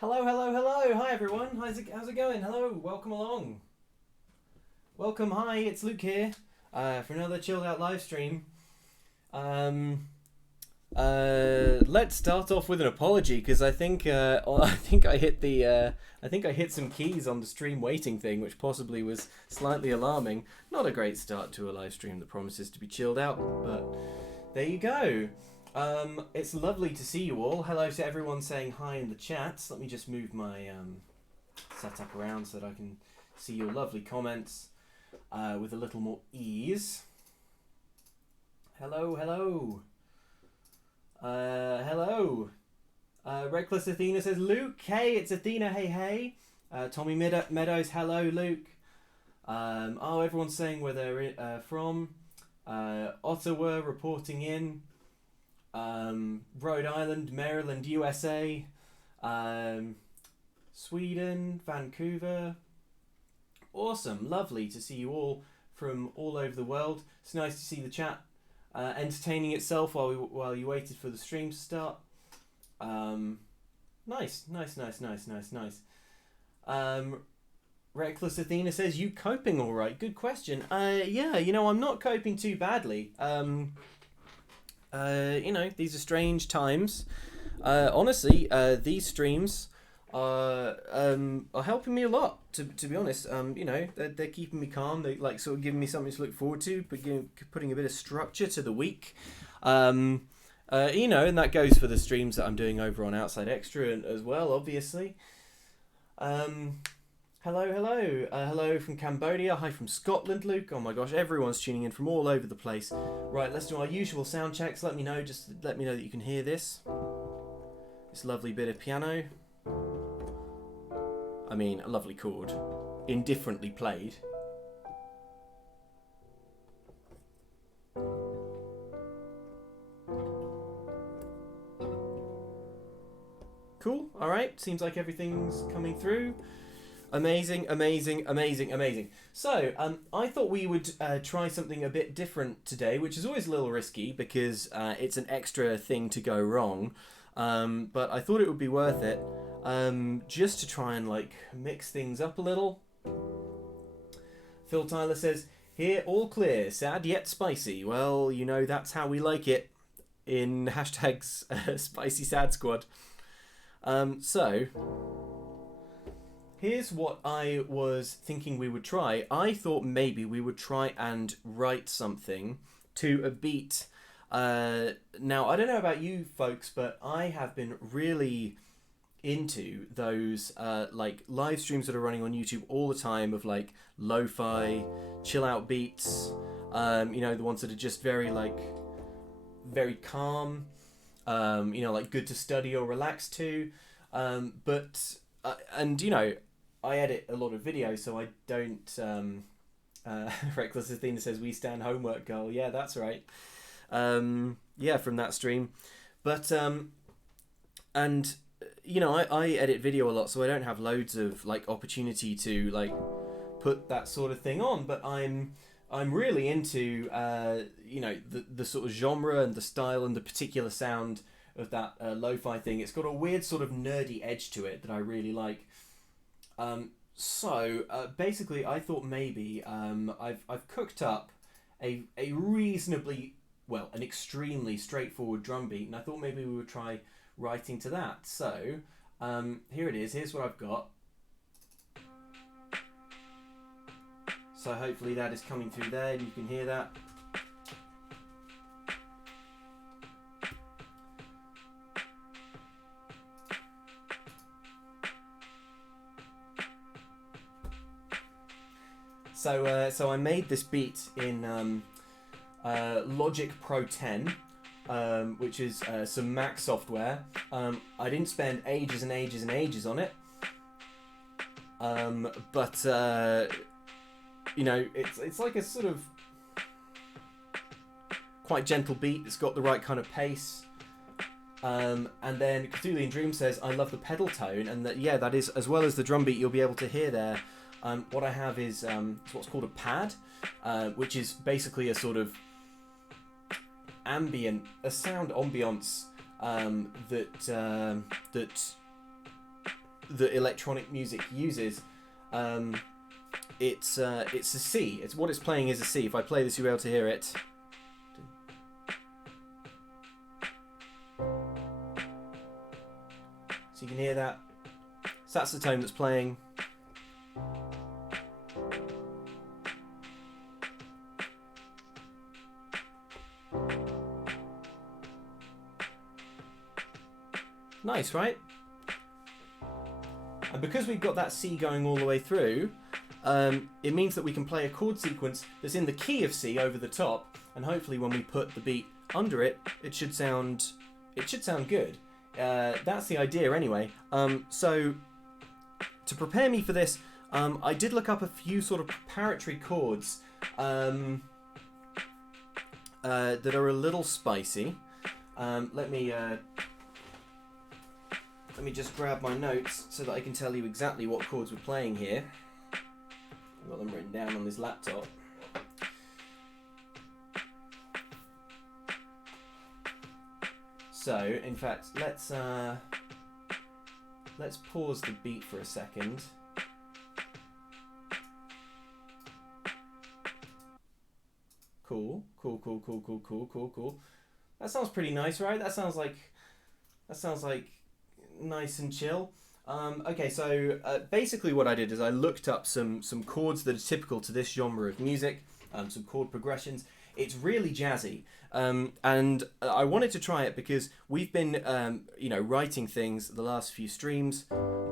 Hello, hello, hello. Hi, everyone. How's it going? Hello, welcome along. Welcome, hi, it's Luke here for another chilled out live stream. Let's start off with an apology because I think I hit some keys on the stream waiting thing, which possibly was slightly alarming. Not a great start to a live stream that promises to be chilled out, but there you go. It's lovely to see you all. Hello to everyone saying hi in the chats. Let me just move my setup around so that I can see your lovely comments with a little more ease. Hello, hello. Hello. Reckless Athena says, Luke, hey, it's Athena, hey, hey. Tommy Meadows, hello, Luke. Everyone's saying where they're from. Ottawa reporting in. Rhode Island, Maryland, USA. Sweden, Vancouver. Awesome, lovely to see you all from all over the world. It's nice to see the chat entertaining itself while you waited for the stream to start. Nice. Reckless Athena says, you coping all right? Good question. Yeah, I'm not coping too badly. These are strange times. Honestly, these streams are helping me a lot. To be honest, they're keeping me calm. They sort of giving me something to look forward to, putting a bit of structure to the week. And that goes for the streams that I'm doing over on Outside Extra as well, obviously. Hello from Cambodia. Hi from Scotland, Luke. Oh my gosh, everyone's tuning in from all over the place. Right, let's do our usual sound checks. Let me know that you can hear this lovely bit of piano. I mean, a lovely chord, indifferently played. Cool, alright, seems like everything's coming through. Amazing. So, I thought we would try something a bit different today, which is always a little risky because it's an extra thing to go wrong. But I thought it would be worth it just to try and mix things up a little. Phil Tyler says, here all clear, sad yet spicy. Well, that's how we like it in hashtags Spicy Sad Squad. So, here's what I was thinking we would try. I thought maybe we would try and write something to a beat. Now, I don't know about you folks, but I have been really into those live streams that are running on YouTube all the time of lo-fi, chill out beats. The ones that are just very very calm. Good to study or relax to. I edit a lot of videos, so I don't. Reckless Athena says, we stand homework, girl. Yeah, that's right. From that stream. But, I edit video a lot, so I don't have loads of, opportunity to, put that sort of thing on. But I'm really into, the sort of genre and the style and the particular sound of that lo-fi thing. It's got a weird sort of nerdy edge to it that I really like. Basically, I thought maybe I've cooked up a reasonably, an extremely straightforward drum beat, and I thought maybe we would try writing to that. So here it is. Here's what I've got. So hopefully that is coming through there, and you can hear that. So I made this beat in Logic Pro 10, which is some Mac software. I didn't spend ages and ages on it, it's like a sort of quite gentle beat. It's got the right kind of pace. And then Cthulhian Dream says, I love the pedal tone, and that is, as well as the drum beat you'll be able to hear there. What I have is what's called a pad, which is basically a sort of sound ambience that that electronic music uses. It's a C. It's what it's playing is a C. If I play this, you'll be able to hear it. So you can hear that. So that's the tone that's playing. Nice, right? And because we've got that C going all the way through, it means that we can play a chord sequence that's in the key of C over the top, and hopefully when we put the beat under it, it should sound good. That's the idea anyway. So to prepare me for this, I did look up a few sort of preparatory chords that are a little spicy. Let me just grab my notes so that I can tell you exactly what chords we're playing here. I've got them written down on this laptop. So, in fact, let's pause the beat for a second. Cool. That sounds pretty nice, right? That sounds like nice and chill. Okay, so basically what I did is I looked up some chords that are typical to this genre of music, some chord progressions. It's really jazzy, and I wanted to try it because we've been, writing things the last few streams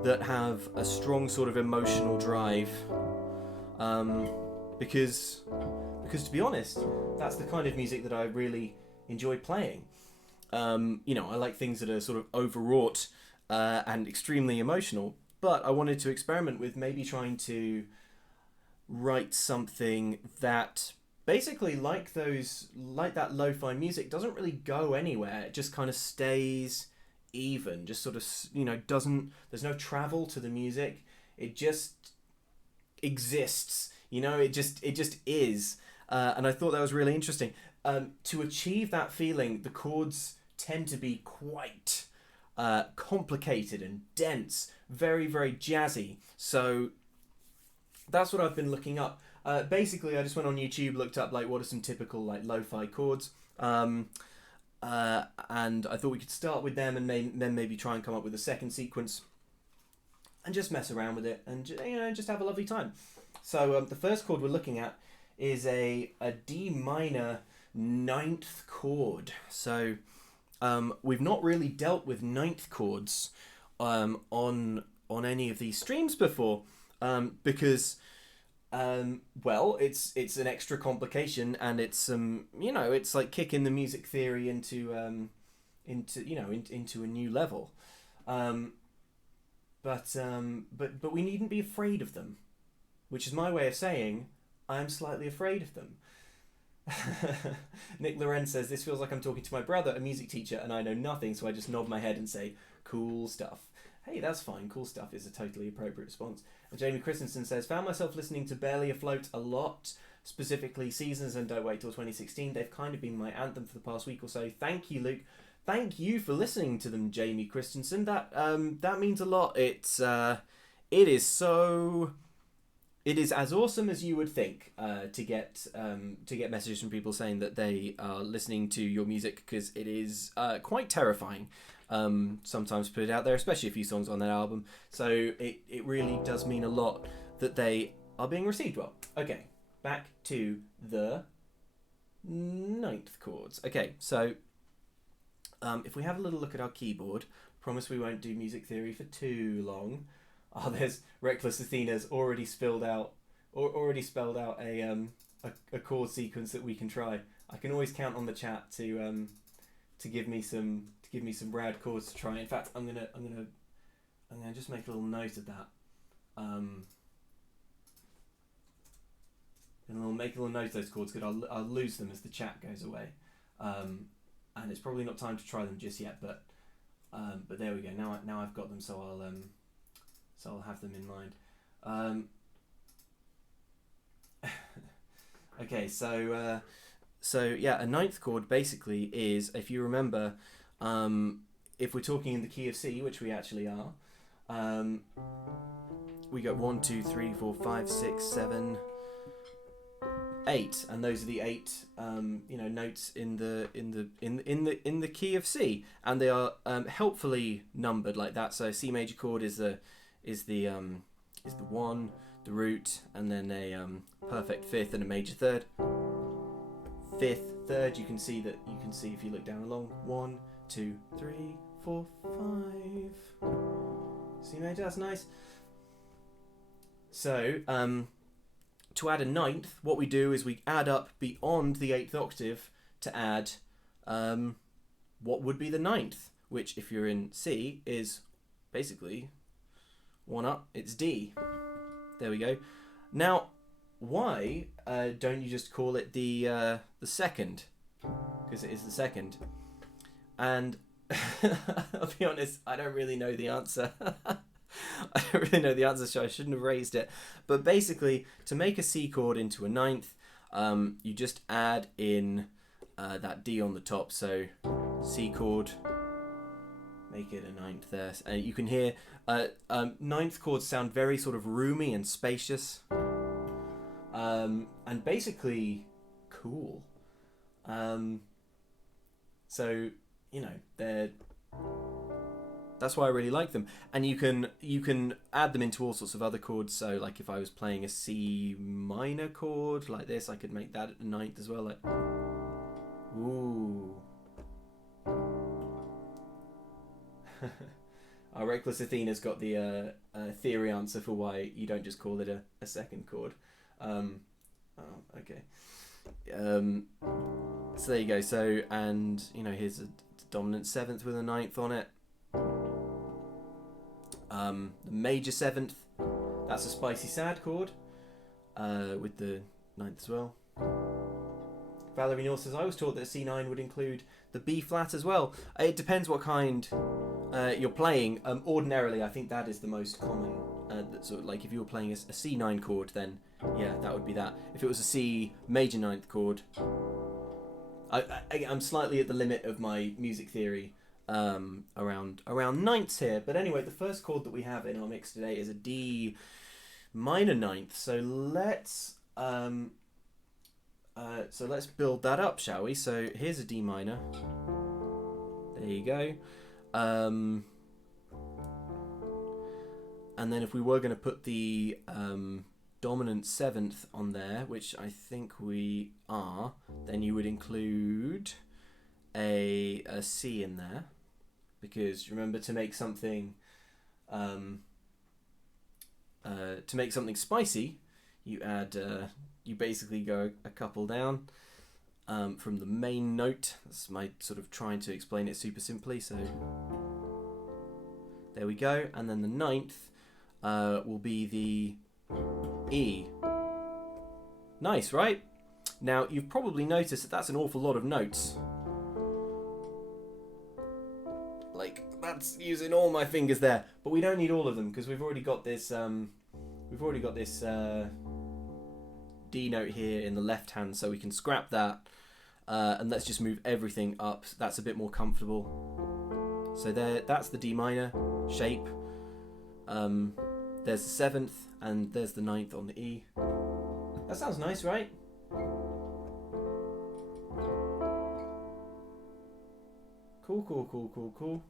that have a strong sort of emotional drive. Because to be honest, that's the kind of music that I really enjoy playing. I like things that are sort of overwrought and extremely emotional, but I wanted to experiment with maybe trying to write something that basically like that lo-fi music doesn't really go anywhere. It just kind of stays even, just sort of, there's no travel to the music. It just exists, it just is. And I thought that was really interesting. To achieve that feeling, the chords tend to be quite complicated and dense, very, very jazzy. So that's what I've been looking up. Basically, I just went on YouTube, looked up what are some typical lo-fi chords, and I thought we could start with them and then maybe try and come up with a second sequence and just mess around with it and just have a lovely time. So the first chord we're looking at is a D minor 9th chord. So we've not really dealt with 9th chords on any of these streams before, because it's an extra complication, and it's it's like kicking the music theory into a new level. But we needn't be afraid of them, which is my way of saying I'm slightly afraid of them. Nick Loren says, this feels like I'm talking to my brother, a music teacher, and I know nothing, so I just nod my head and say, cool stuff. Hey, that's fine. Cool stuff is a totally appropriate response. And Jamie Christensen says, found myself listening to Barely Afloat a lot, specifically Seasons and Don't Wait Till 2016. They've kind of been my anthem for the past week or so. Thank you, Luke. Thank you for listening to them, Jamie Christensen. That means a lot. It is as awesome as you would think to get messages from people saying that they are listening to your music, because it is quite terrifying sometimes to put it out there, especially a few songs on that album. So it really does mean a lot that they are being received well. Okay, back to the 9th chords. Okay, so if we have a little look at our keyboard, promise we won't do music theory for too long. Oh, there's Reckless Athena's already spelled out a chord sequence that we can try. I can always count on the chat to give me some rad chords to try. In fact, I'm gonna just make a little note of that. And I'll make a little note of those chords because I'll lose them as the chat goes away. And it's probably not time to try them just yet, but there we go. Now I've got them, so I'll have them in mind. Okay, so yeah, a 9th chord basically is, if you remember, if we're talking in the key of C, which we actually are, We got 1, 2, 3, 4, 5, 6, 7, 8, and those are the 8 notes in the key of C, and they are helpfully numbered like that. So C major chord is the 1, the root, and then a perfect fifth and a major third. Fifth, third, you can see if you look down along, 1, 2, 3, 4, 5. C major, that's nice. So to add a ninth, what we do is we add up beyond the 8th octave to add what would be the ninth, which if you're in C is basically 1 up, it's D. There we go. Now, why don't you just call it the second? Because it is the second. And I'll be honest, I don't really know the answer. I don't really know the answer, so I shouldn't have raised it. But basically, to make a C chord into a ninth, you just add in that D on the top. So C chord, make it a ninth there. And you can hear ninth chords sound very sort of roomy and spacious. And basically cool. So, that's why I really like them. And you can add them into all sorts of other chords. So like if I was playing a C minor chord like this, I could make that a ninth as well. Like, ooh. Our Reckless Athena's got the theory answer for why you don't just call it a second chord. Okay. So there you go. So, and here's a dominant seventh with a ninth on it. The major seventh, that's a spicy sad chord with the ninth as well. Valerie Neal says, I was taught that C9 would include the B flat as well. It depends what kind you're playing. Ordinarily, I think that is the most common. Sort of like if you were playing a C9 chord, then yeah, that would be that. If it was a C major ninth chord, I'm slightly at the limit of my music theory around ninths here. But anyway, the first chord that we have in our mix today is a D minor ninth. So let's build that up, shall we? So here's a D minor. There you go. And then if we were going to put the dominant seventh on there, which I think we are, then you would include a C in there, because remember, to make something spicy, you add you basically go a couple down from the main note. That's my sort of trying to explain it super simply. So there we go, and then the ninth will be the E. Nice, right? Now you've probably noticed that that's an awful lot of notes. Like, that's using all my fingers there, but we don't need all of them because we've already got this D note here in the left hand, so we can scrap that and let's just move everything up. That's a bit more comfortable. So that's the D minor shape. There's the seventh and there's the ninth on the E. That sounds nice, right? Cool.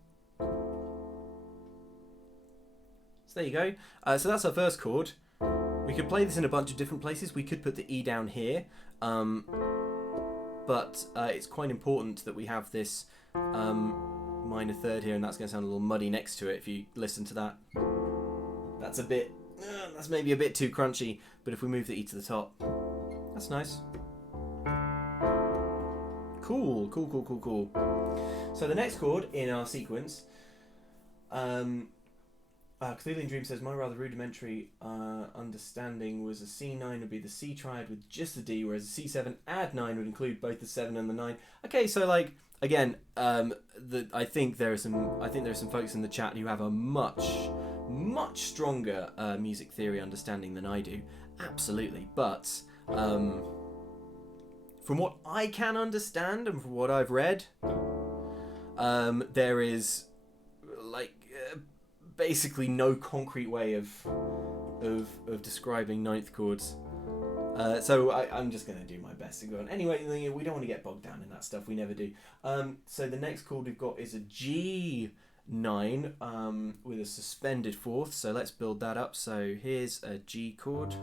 So there you go. So that's our first chord. We could play this in a bunch of different places. We could put the E down here, but it's quite important that we have this minor third here, and that's going to sound a little muddy next to it if you listen to that. That's maybe a bit too crunchy, but if we move the E to the top, that's nice. Cool. So the next chord in our sequence, Cthulhian Dream says, my rather rudimentary understanding was a C9 would be the C triad with just the D, whereas a C7 add 9 would include both the 7 and the 9. Okay, so like again, I think there are some folks in the chat who have a much stronger music theory understanding than I do. Absolutely, but from what I can understand and from what I've read, there is like basically no concrete way of describing ninth chords. So I'm just going to do my best to go on. Anyway, we don't want to get bogged down in that stuff. We never do. So the next chord we've got is a G9 with a suspended fourth. So let's build that up. So here's a G chord.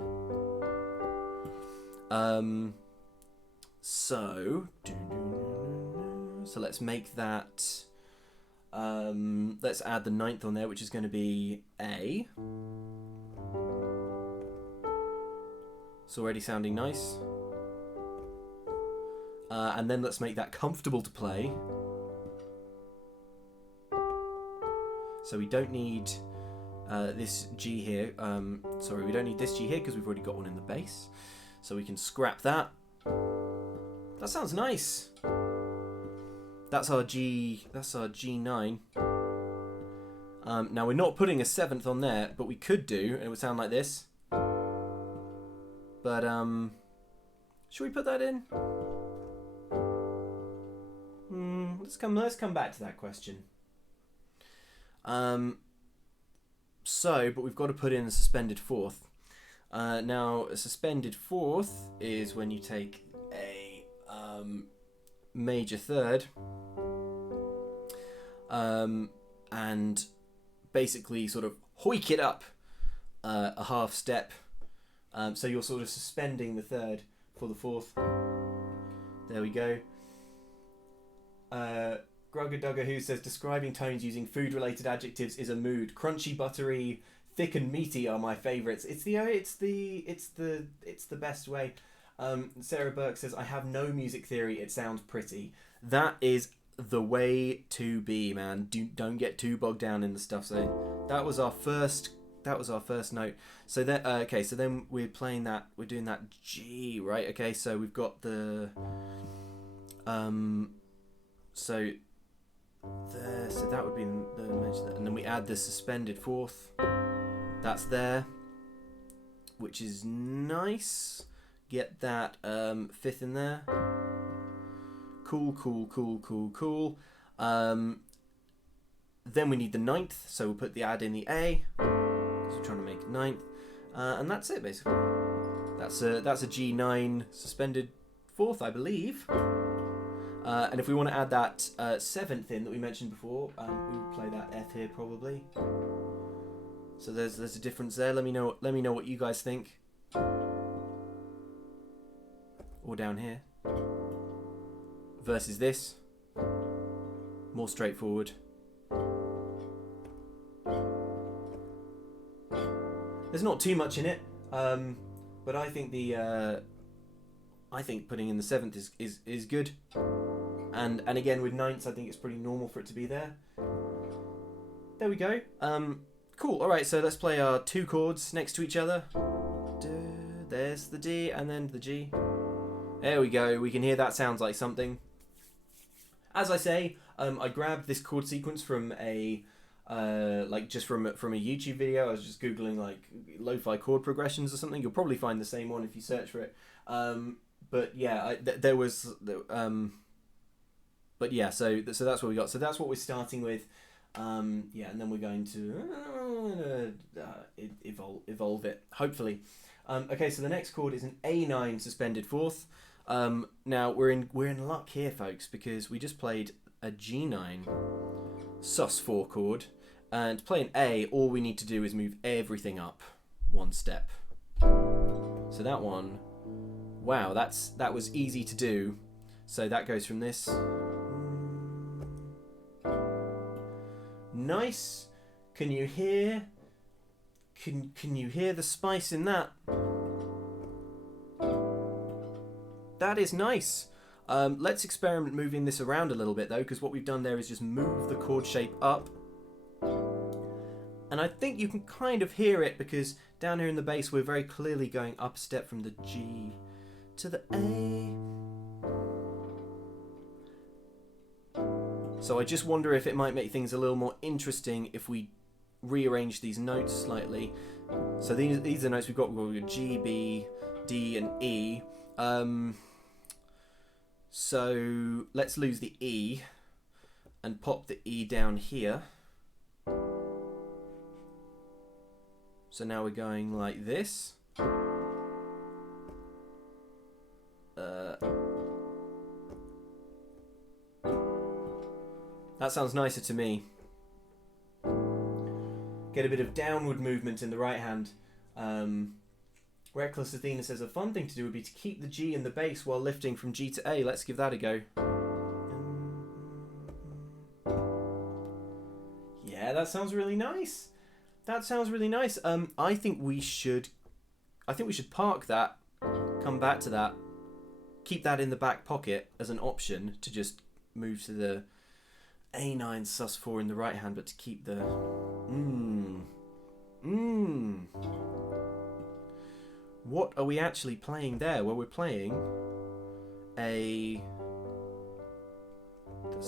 So let's make that. Let's add the ninth on there, which is going to be A. It's already sounding nice. And then let's make that comfortable to play. So we don't need this G here. Sorry, we don't need this G here because we've already got one in the bass. So we can scrap that. That sounds nice. That's our G. That's our G9. Now we're not putting a seventh on there, but we could do, and it would sound like this. But should we put that in? Let's come back to that question. But we've got to put in a suspended fourth. Now a suspended fourth is when you take a major third and basically sort of hoik it up a half step. So you're sort of suspending the third for the fourth. There we go. Grugga Dugga Who says describing tones using food-related adjectives is a mood. Crunchy, buttery, thick, and meaty are my favourites. It's the best way. Sarah Burke says I have no music theory. It sounds pretty. That is the way to be, man. Don't get too bogged down in the stuff. So that was our first note. So then, okay. So then we're playing that. We're doing that G, right? Okay. So we've got the, so there. So that would be the mention, and then we add the suspended fourth. That's there, which is nice. Get that fifth in there. Cool. Then we need the ninth, so we'll put the add in the A. So we're trying to make ninth, and that's it basically. That's a G9 suspended fourth, I believe. And if we want to add that seventh in that we mentioned before, we would play that F here probably. So there's a difference there. Let me know what you guys think. Or down here. Versus this. More straightforward. There's not too much in it, but I think putting in the seventh is good. And again with ninths, I think it's pretty normal for it to be there. There we go. Cool. All right. So let's play our two chords next to each other. There's the D and then the G. There we go. We can hear that sounds like something. As I say, I grabbed this chord sequence from a just from a YouTube video. I was just googling like lo-fi chord progressions or something. You'll probably find the same one if you search for it. But yeah, there was. But yeah, so that's what we got. So that's what we're starting with. Yeah, and then we're going to evolve it, hopefully. Okay, so the next chord is an A9 suspended fourth. Now we're in luck here, folks, because we just played a G9 sus4 chord, and to play an A, all we need to do is move everything up one step. So that one, wow, that was easy to do. So that goes from this. Nice. Can you hear? Can you hear the spice in that? That is nice. Let's experiment moving this around a little bit though, because what we've done there is just move the chord shape up. And I think you can kind of hear it because down here in the bass we're very clearly going up a step from the G to the A. So I just wonder if it might make things a little more interesting if we rearrange these notes slightly. So these are the notes we've got. We've got G, B, D, and E. So let's lose the E and pop the E down here. So now we're going like this. That sounds nicer to me. Get a bit of downward movement in the right hand. Reckless Athena says a fun thing to do would be to keep the G in the bass while lifting from G to A. Let's give that a go. Yeah, that sounds really nice. That sounds really nice. I think we should park that, come back to that, keep that in the back pocket as an option to just move to the A9 sus4 in the right hand, but to keep the What are we actually playing there? Well, we're playing that's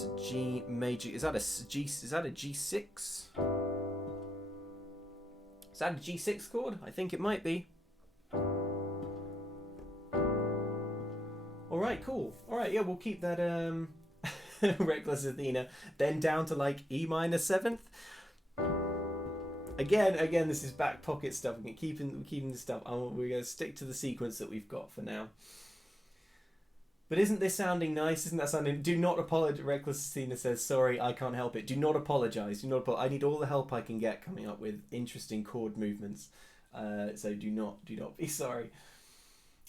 a G major. Is that a G6? Is that a G6 chord? I think it might be. All right, cool. All right, yeah, we'll keep that Reckless Athena. Then down to like E minor 7th. Again, this is back pocket stuff. We're keeping the stuff. We're going to stick to the sequence that we've got for now. But isn't this sounding nice? Isn't that sounding... Do not apologize. Reckless Athena says, sorry, I can't help it. Do not apologize. I need all the help I can get coming up with interesting chord movements. So do not be sorry.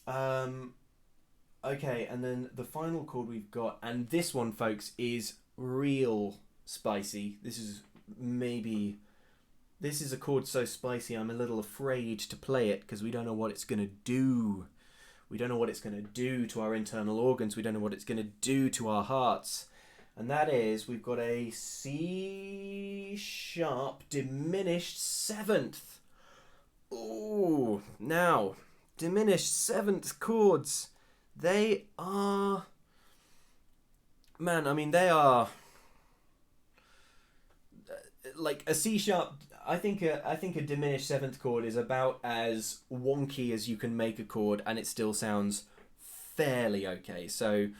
Okay, and then the final chord we've got, and this one, folks, is real spicy. This is a chord so spicy I'm a little afraid to play it because we don't know what it's going to do. We don't know what it's going to do to our internal organs. We don't know what it's going to do to our hearts. And that is, we've got a C sharp diminished 7th. Ooh, now, diminished 7th chords. They are... Man, I mean, they are... Like a C sharp... I think a diminished 7th chord is about as wonky as you can make a chord, and it still sounds fairly okay. So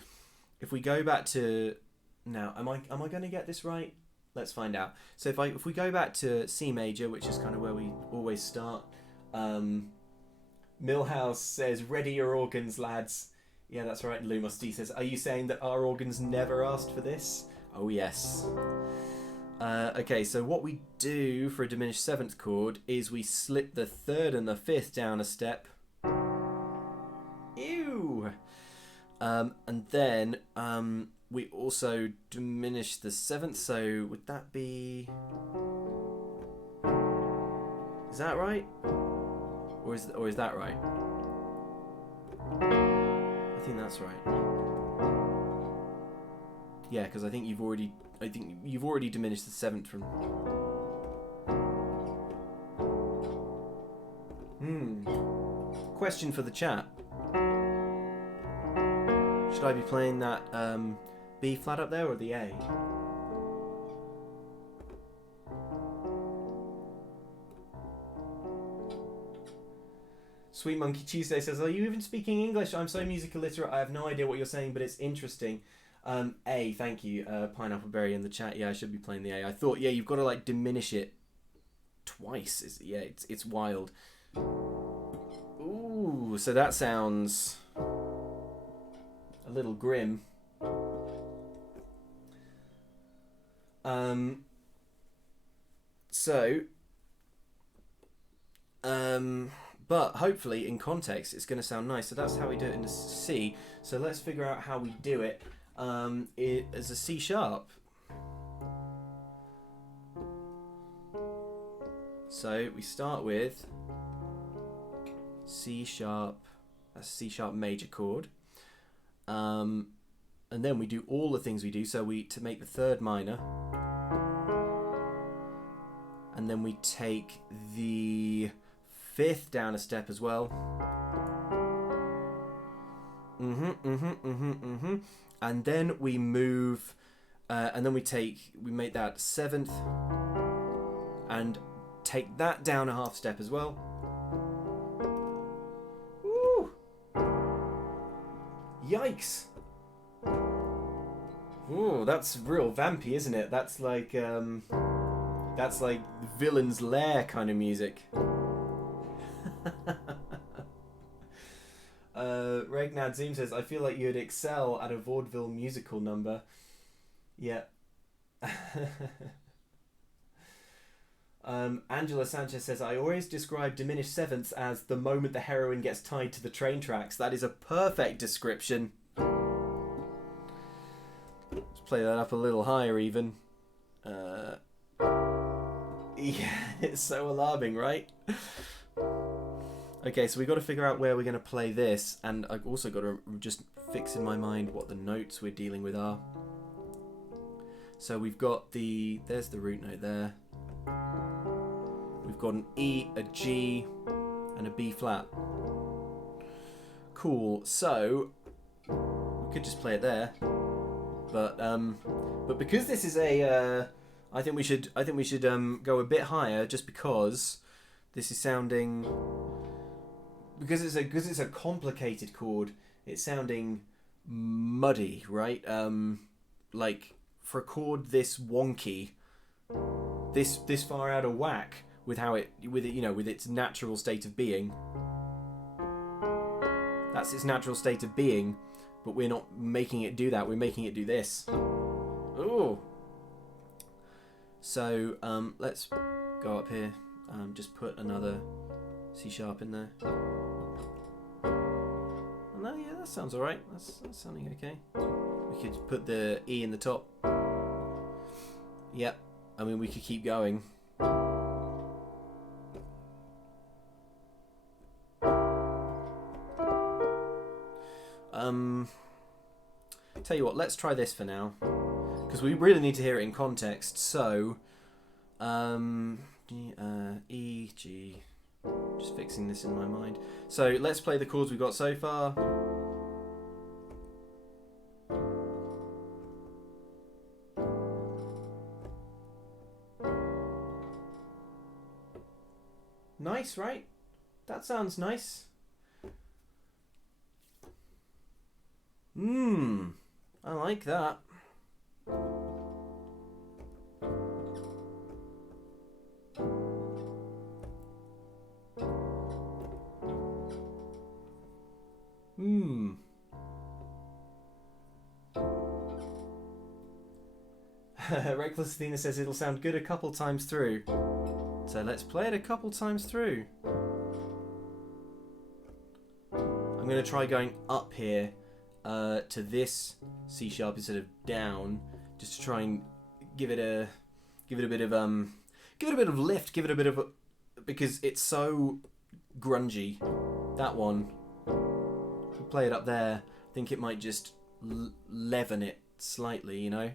if we go back to now, am I going to get this right? Let's find out. So if we go back to C major, which is kind of where we always start. Millhouse says, "Ready your organs, lads." Yeah, that's right. Lumos D says, "Are you saying that our organs never asked for this?" Oh yes. Okay, so what we do for a diminished 7th chord is we slip the 3rd and the 5th down a step. Ew! And then we also diminish the 7th, so would that be... Is that right? Or is that right? I think that's right. Yeah, because I think you've already diminished the 7th from... Question for the chat. Should I be playing that B flat up there or the A? Sweet Monkey Tuesday says, "Are you even speaking English? I'm so music illiterate, I have no idea what you're saying, but it's interesting." A, thank you. Pineapple Berry in the chat. Yeah, I should be playing the A. I thought, yeah, you've got to like diminish it twice. It's wild. Ooh, so that sounds a little grim. But hopefully in context it's going to sound nice. So that's how we do it in the C. So let's figure out how we do it. It as a C sharp. So we start with C sharp, that's C sharp major chord, and then we do all the things we do. So to make the 3rd minor, and then we take the 5th down a step as well. And then we move, and then we make that 7th and take that down a half step as well. Woo! Yikes! Ooh, that's real vampy, isn't it? That's like Villain's Lair kind of music. Regnad Zoom says, I feel like you'd excel at a vaudeville musical number. Yeah. Angela Sanchez says, I always describe diminished sevenths as the moment the heroine gets tied to the train tracks. That is a perfect description. Let's play that up a little higher even. Yeah, it's so alarming, right? Okay, so we've got to figure out where we're going to play this, and I've also got to just fix in my mind what the notes we're dealing with are. So we've got there's the root note there. We've got an E, a G, and a B flat. Cool. So we could just play it there, but because this is a, I think we should go a bit higher, just because this is sounding, because it's a complicated chord. It's sounding muddy, right? Like for a chord this wonky, this far out of whack with with its natural state of being. That's its natural state of being, but we're not making it do that. We're making it do this. Ooh. So let's go up here. Just put another C sharp in there. No, yeah, that sounds alright. That's sounding okay. We could put the E in the top. Yep. I mean, we could keep going. Tell you what, let's try this for now, because we really need to hear it in context. So, E, G. Just fixing this in my mind. So let's play the chords we've got so far. Nice, right? That sounds nice. I like that. Reckless Athena says it'll sound good a couple times through. So let's play it a couple times through. I'm going to try going up here to this C sharp instead of down, just to try and give it a bit of lift, because it's so grungy. That one, if we play it up there, I think it might just leaven it slightly, you know.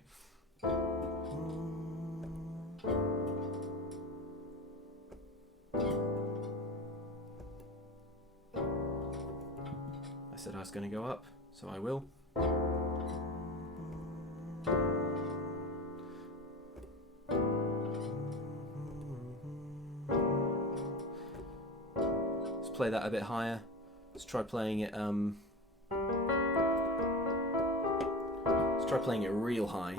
I said I was going to go up, so I will. Let's play that a bit higher. Let's try playing it. Let's try playing it real high.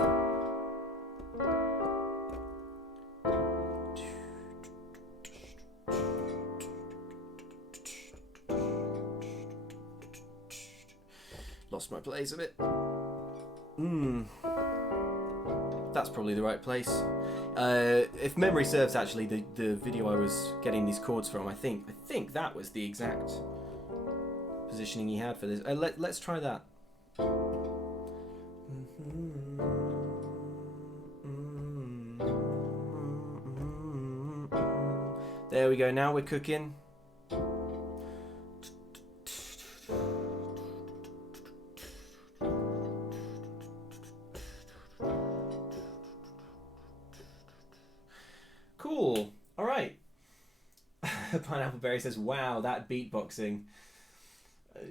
Lost my place a bit. That's probably the right place. If memory serves, actually, the video I was getting these chords from, I think that was the exact positioning he had for this. Let's try that. There we go. Now we're cooking. Cool. All right. Pineapple Berry says, "Wow, that beatboxing."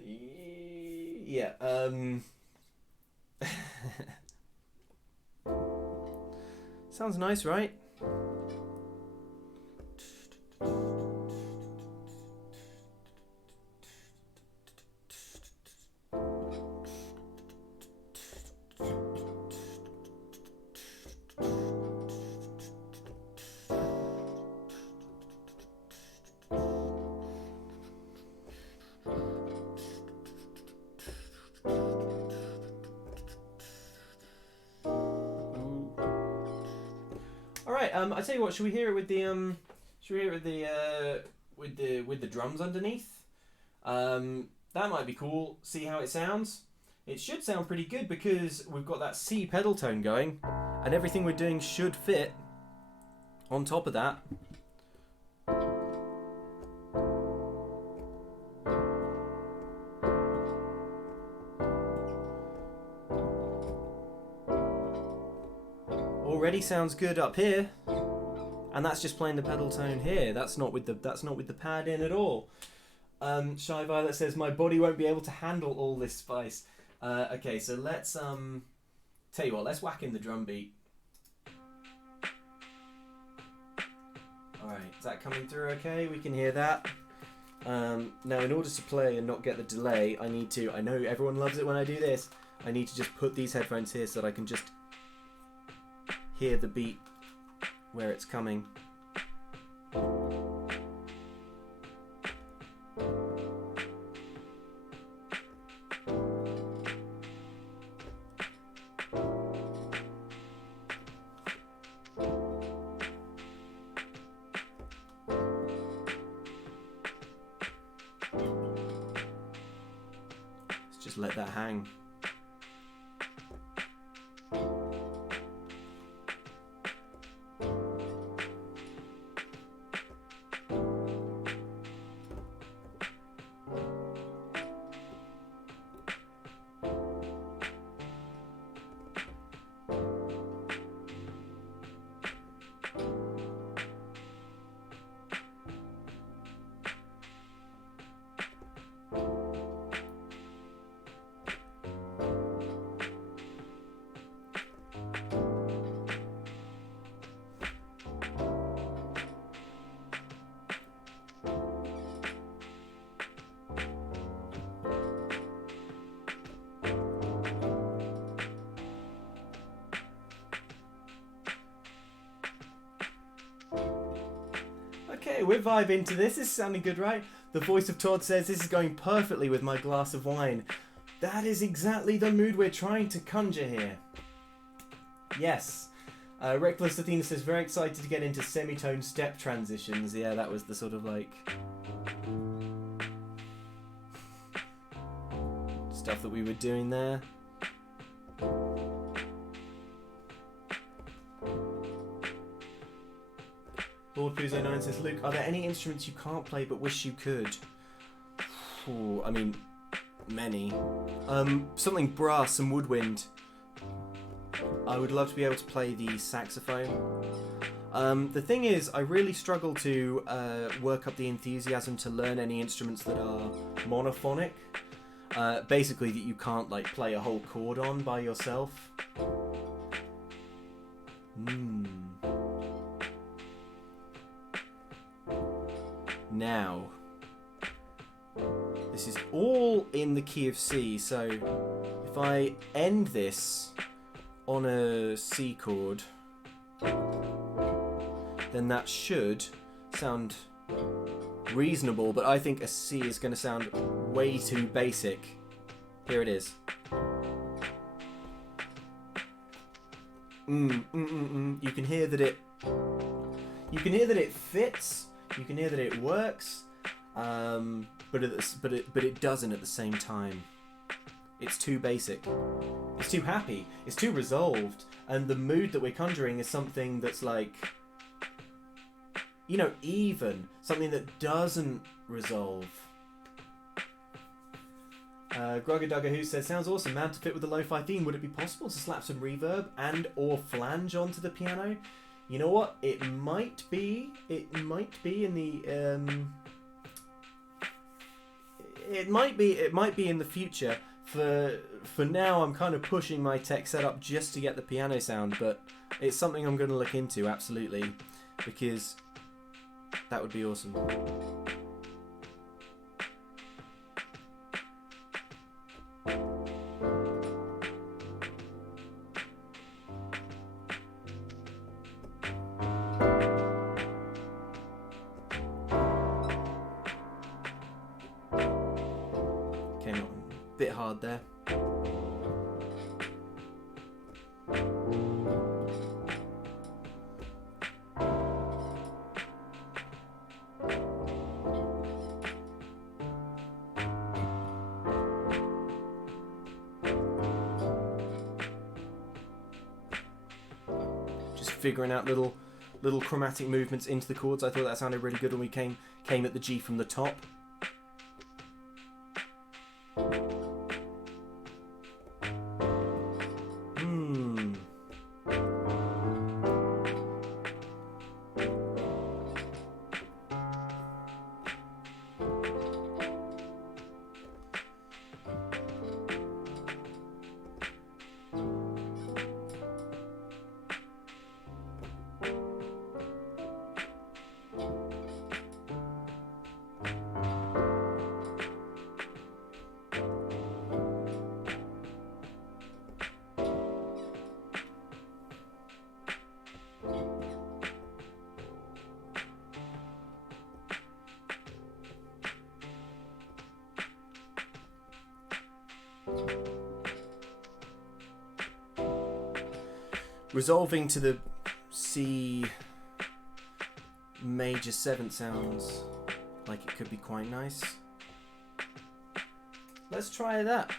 Yeah. Sounds nice, right? right. I tell you what. Should we hear it with the Should we hear it with the drums underneath? That might be cool. See how it sounds. It should sound pretty good because we've got that C pedal tone going, and everything we're doing should fit on top of that. Already sounds good up here, and that's just playing the pedal tone here. That's not with the pad in at all. Shy Violet says my body won't be able to handle all this spice. Okay, so let's tell you what. Let's whack in the drum beat. All right, is that coming through? Okay, we can hear that. Now, in order to play and not get the delay, I need to. I know everyone loves it when I do this. I need to just put these headphones here so that I can just hear the beat where it's coming. Let's just let that hang. Okay, we're vibing to this. This is sounding good, right? The voice of Todd says this is going perfectly with my glass of wine. That is exactly the mood we're trying to conjure here. Yes. Reckless Athena says very excited to get into semitone step transitions. Yeah, that was the sort of like stuff that we were doing there. Lord Puzo9 says, Luke, are there any instruments you can't play but wish you could? Ooh, I mean, many. Something brass and woodwind. I would love to be able to play the saxophone. The thing is, I really struggle to work up the enthusiasm to learn any instruments that are monophonic. Basically, that you can't like play a whole chord on by yourself. Now, this is all in the key of C, so if I end this on a C chord, then that should sound reasonable, but I think a C is going to sound way too basic. Here it is. You can hear that it fits. You can hear that it works, but it doesn't at the same time. It's too basic. It's too happy. It's too resolved. And the mood that we're conjuring is something that's like, you know, even. Something that doesn't resolve. Gruggadugga who says, sounds awesome, man, to fit with the lo-fi theme. Would it be possible to slap some reverb and or flange onto the piano? You know what? It might be in the it might be in the future. For now, I'm kind of pushing my tech setup just to get the piano sound, but it's something I'm going to look into, absolutely, because that would be awesome. Bit hard there. figuring out little chromatic movements into the chords. I thought that sounded really good when we came at the G from the top. Resolving to the C major 7th sounds like it could be quite nice. Let's try that.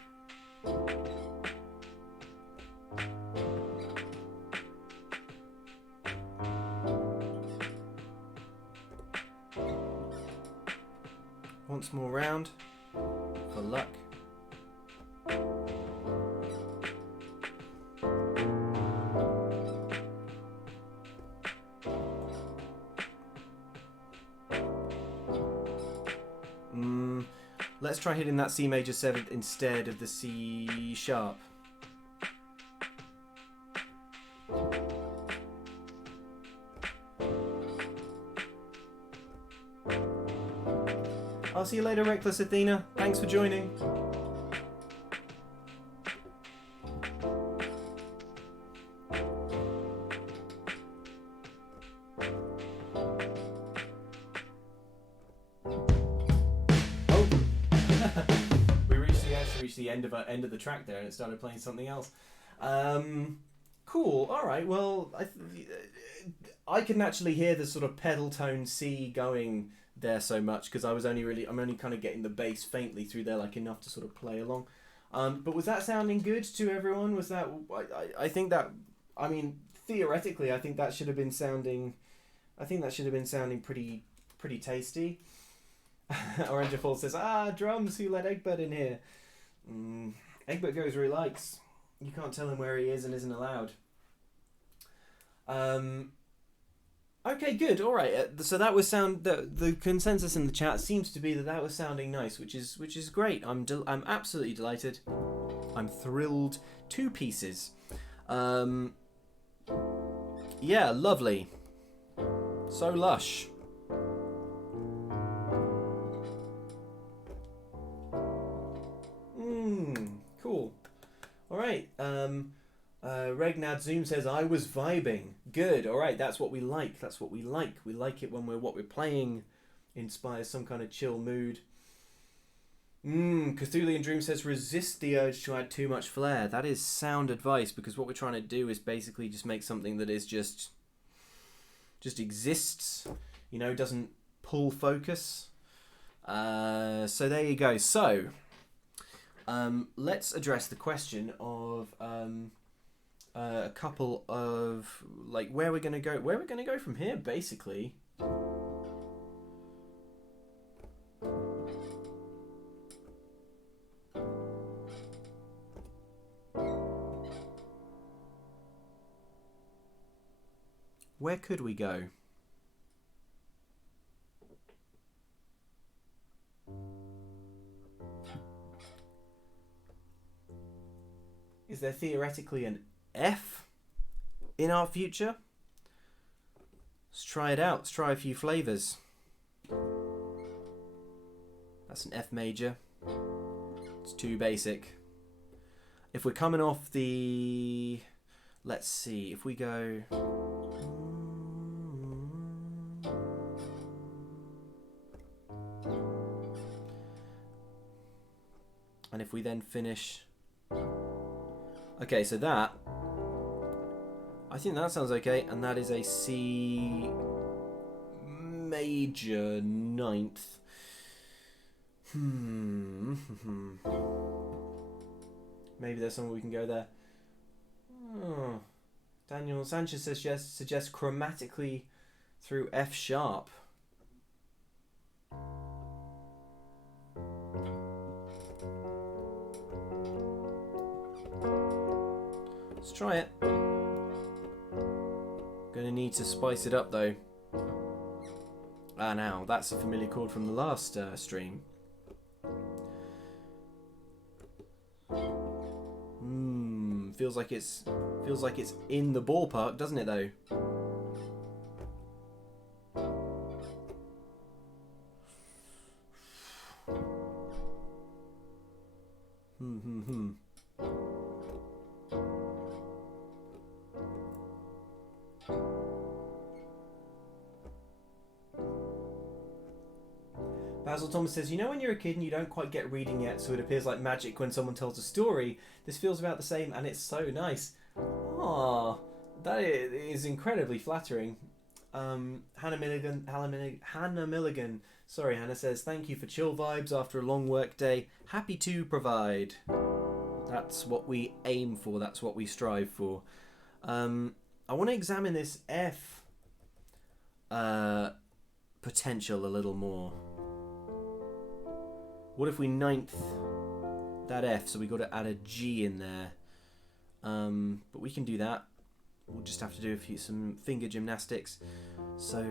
Once more round for luck. Let's try hitting that C major 7th instead of the C sharp. I'll see you later, Reckless Athena. Thanks for joining. The end of the track there, and it started playing something else. Cool. All right. Well, I can actually hear the sort of pedal tone C going there so much because I'm only kind of getting the bass faintly through there, like enough to sort of play along. But was that sounding good to everyone? Was that? I think that. I mean, theoretically, I think that should have been sounding. I think that should have been sounding pretty tasty. Orange Fall says, drums. Who let Egbert in here? Egbert goes where he likes. You can't tell him where he is and isn't allowed. Okay, good. All right. So that was sound. The consensus in the chat seems to be that was sounding nice, which is great. I'm absolutely delighted. I'm thrilled to pieces. Yeah, lovely. So lush. Cool. All right. Regnad Zoom says I was vibing. Good. All right. That's what we like. That's what we like. We like it when what we're playing inspires some kind of chill mood. Cthulian Dream says resist the urge to add too much flair. That is sound advice because what we're trying to do is basically just make something that is just exists. You know, doesn't pull focus. So there you go. So. Let's address the question of a couple of like where we're gonna go from here, basically. Where could we go? Is there theoretically an F in our future? Let's try it out. Let's try a few flavors. That's an F major. It's too basic. If we're coming off the... Let's see. If we go... And if we then finish... Okay, so that, I think that sounds okay, and that is a C major 9th. Maybe there's somewhere we can go there. Daniel Sanchez suggests chromatically through F sharp. Let's try it. Gonna need to spice it up though. Ah, now that's a familiar chord from the last stream. Feels like it's in the ballpark, doesn't it though? Basil Thomas says, you know when you're a kid and you don't quite get reading yet, so it appears like magic when someone tells a story? This feels about the same and it's so nice. Ah, that is incredibly flattering. Hannah Milligan. Sorry, Hannah says, thank you for chill vibes after a long work day. Happy to provide. That's what we aim for. That's what we strive for. I want to examine this F potential a little more. What if we ninth that F, so we got to add a G in there? But we can do that. We'll just have to do some finger gymnastics. So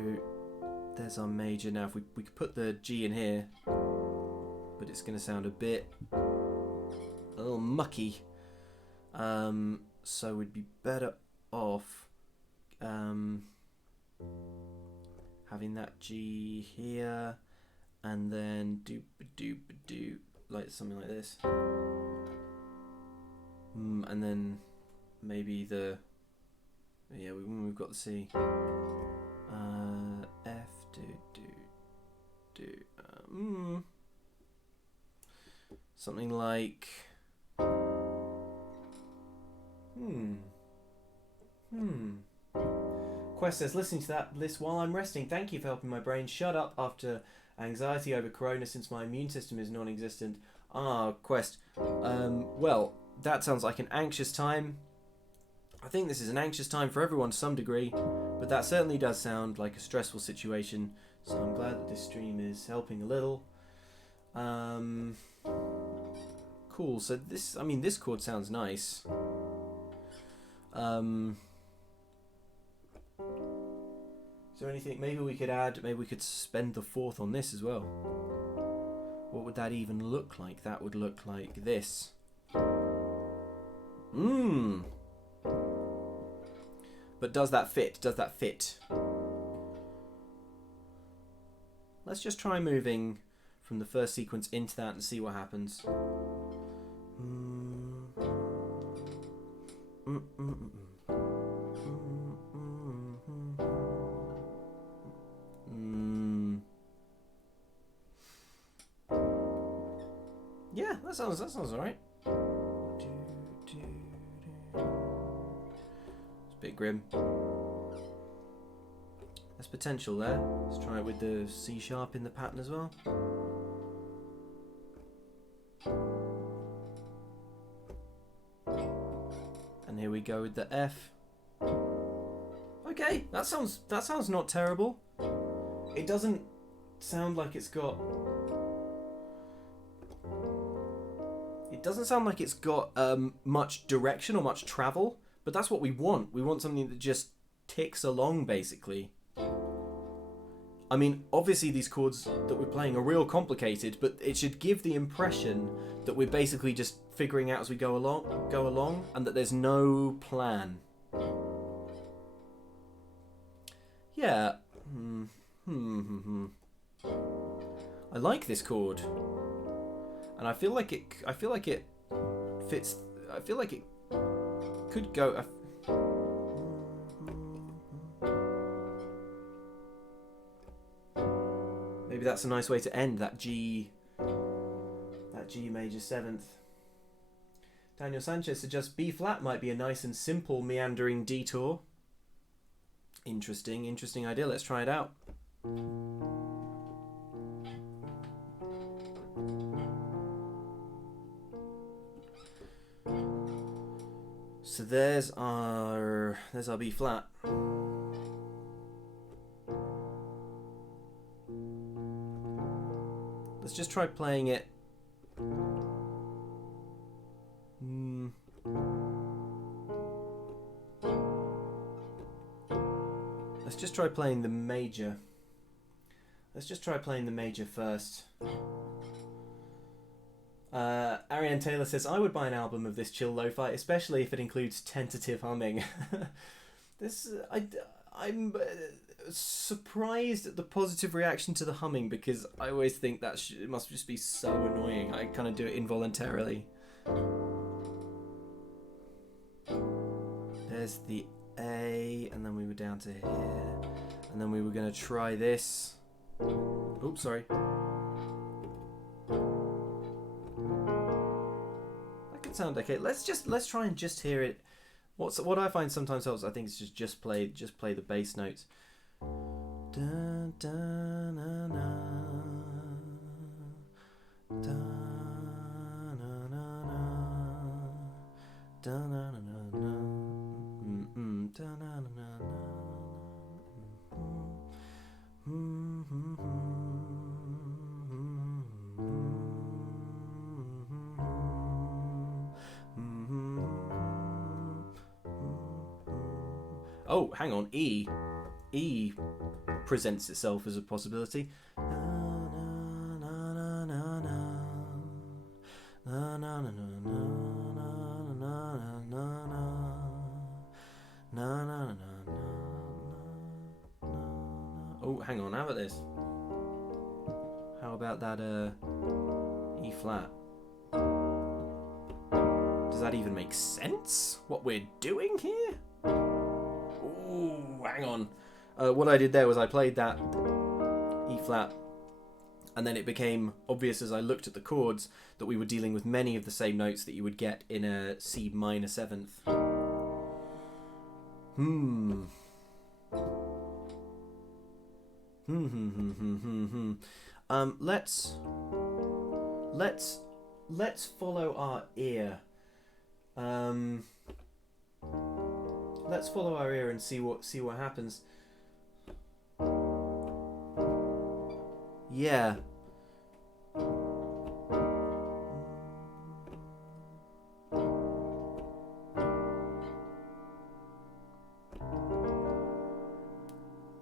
there's our major. Now if we could put the G in here, but it's going to sound a little mucky. So we'd be better off having that G here, and then do like something like this, and then maybe we've got the C, F, something like Quest says, listening to that list while I'm resting. Thank you for helping my brain shut up after anxiety over corona since my immune system is non-existent. Ah, Quest. Well, that sounds like an anxious time. I think this is an anxious time for everyone to some degree, but that certainly does sound like a stressful situation, so I'm glad that this stream is helping a little. Cool, so this chord sounds nice. Is there anything, maybe we could spend the fourth on this as well. What would that even look like? That would look like this. But does that fit? Let's just try moving from the first sequence into that and see what happens. Yeah, that sounds alright. It's a bit grim. There's potential there. Let's try it with the C sharp in the pattern as well. And here we go with the F. Okay, that sounds not terrible. It doesn't sound like it's got much direction or much travel, but that's what we want. We want something that just ticks along, basically. I mean, obviously these chords that we're playing are real complicated, but it should give the impression that we're basically just figuring out as we go along, and that there's no plan. Yeah. I like this chord, and I feel like it fits. I feel like it could go. Maybe that's a nice way to end that G major 7th. Daniel Sanchez suggests B flat might be a nice and simple meandering detour. Interesting idea. Let's try it out. So there's our B flat. Let's just try playing it. Let's just try playing the major. Let's just try playing the major first. Ariane Taylor says, I would buy an album of this chill lo-fi, especially if it includes tentative humming. I'm surprised at the positive reaction to the humming, because I always think that it must just be so annoying. I kind of do it involuntarily. There's the A, and then we were down to here, and then we were going to try this. Oops, sorry. That could sound okay. Let's try and just hear it. What I find sometimes helps, I think, is just play the bass notes. Dun, dun, na, na. Dun, na, na, na. Dun, na, na, na, na. Dun, na, na, na, na. Oh, hang on. E presents itself as a possibility. Oh, hang on. How about this? How about that E flat? Does that even make sense? What we're doing here? Ooh, hang on. What I did there was I played that E flat, and then it became obvious as I looked at the chords that we were dealing with many of the same notes that you would get in a C minor 7th. Let's follow our ear. Let's follow our ear and see what happens. Yeah.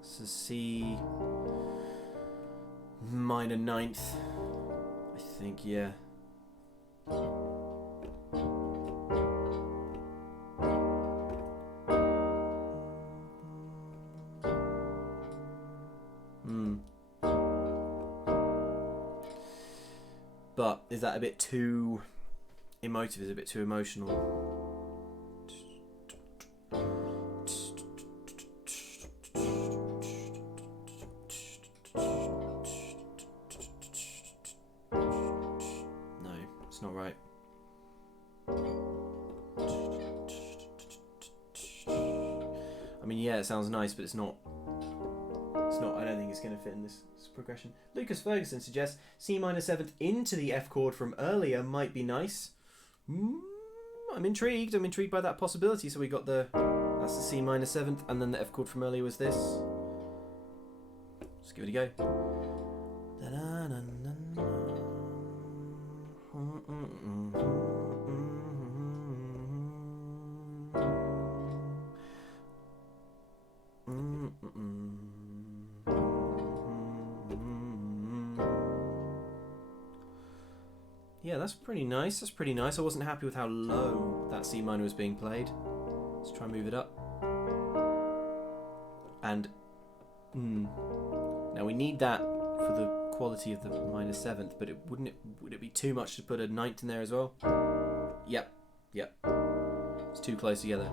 So C minor 9th, I think, yeah. But is that a bit too emotive? Is it a bit too emotional? No, it's not right. I mean, yeah, it sounds nice, but it's not. I don't think it's going to fit in this progression. Lucas Ferguson suggests C minor 7th into the F chord from earlier might be nice. I'm intrigued. I'm intrigued by that possibility. So we got that's the C minor 7th, and then the F chord from earlier was this. Let's give it a go. Yeah, that's pretty nice. That's pretty nice. I wasn't happy with how low that C minor was being played. Let's try and move it up. And now we need that for the quality of the minor 7th, but would it be too much to put a 9th in there as well? Yep. It's too close together.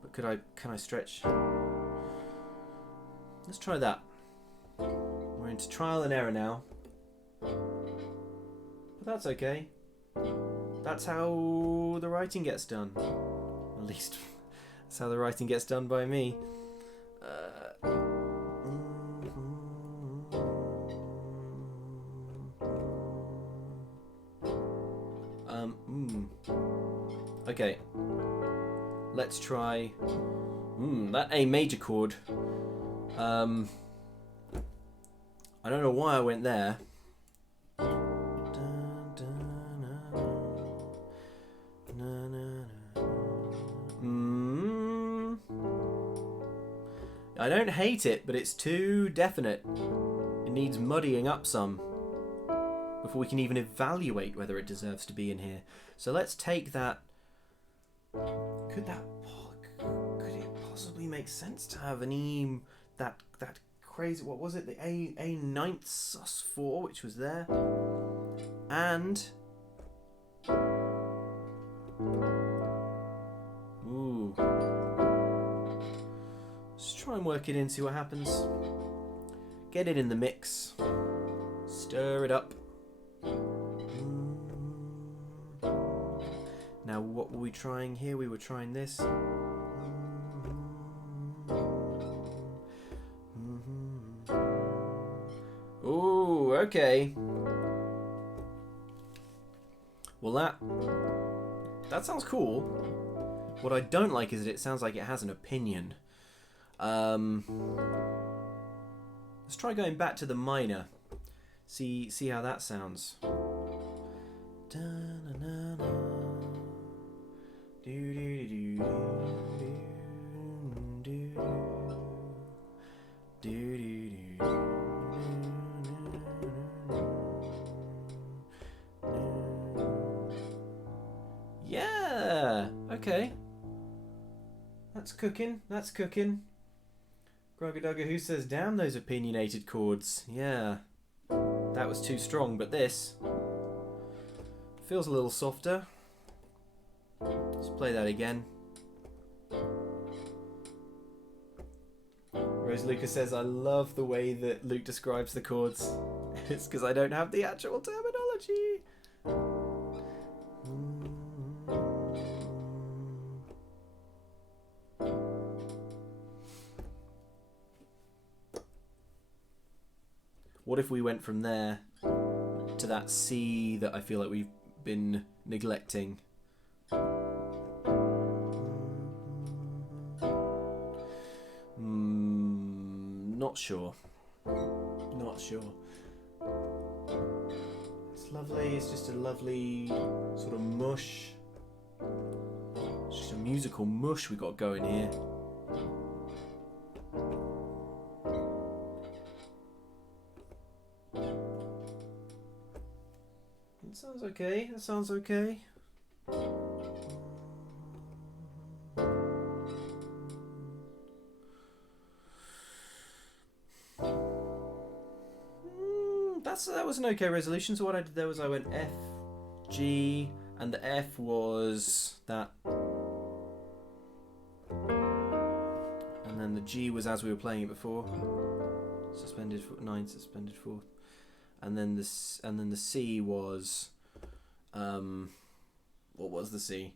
But can I stretch? Let's try that. We're into trial and error now. But that's okay. That's how the writing gets done. At least that's how the writing gets done by me. Okay. Let's try... that A major chord. I don't know why I went there. I don't hate it, but it's too definite. It needs muddying up some before we can even evaluate whether it deserves to be in here. So let's take that. Could it possibly make sense to have an E, that crazy, what was it, the A ninth sus4, which was there, and ooh, let's try and work it in, see what happens. Get it in the mix, stir it up. Now what were we trying here? We were trying this. Ooh, okay. Well, that sounds cool. What I don't like is that it sounds like it has an opinion. Let's try going back to the minor. See how that sounds. Yeah, okay. That's cooking, that's cooking. Gruggadugga who says, damn those opinionated chords. Yeah, that was too strong, but this feels a little softer. Let's play that again. Rose Lucas says, I love the way that Luke describes the chords. It's because I don't have the actual terminology. What if we went from there to that C that I feel like we've been neglecting? Not sure. Not sure. It's lovely. It's just a lovely sort of mush. It's just a musical mush we got going here. It sounds okay. That sounds okay. That was an okay resolution. So what I did there was I went F, G, and the F was that, and then the G was as we were playing it before, suspended ninth, suspended fourth, and then the C was, what was the C?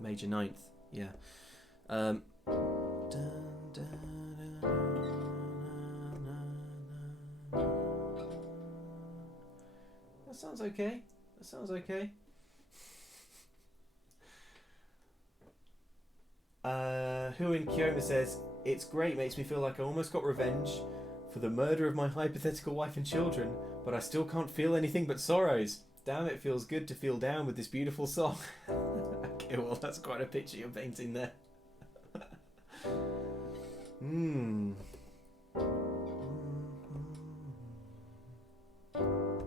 Major ninth, yeah. That sounds okay. That sounds okay. Who in Kioma says, it's great, makes me feel like I almost got revenge for the murder of my hypothetical wife and children, but I still can't feel anything but sorrows. Damn, it feels good to feel down with this beautiful song. Okay, well, that's quite a picture you're painting there.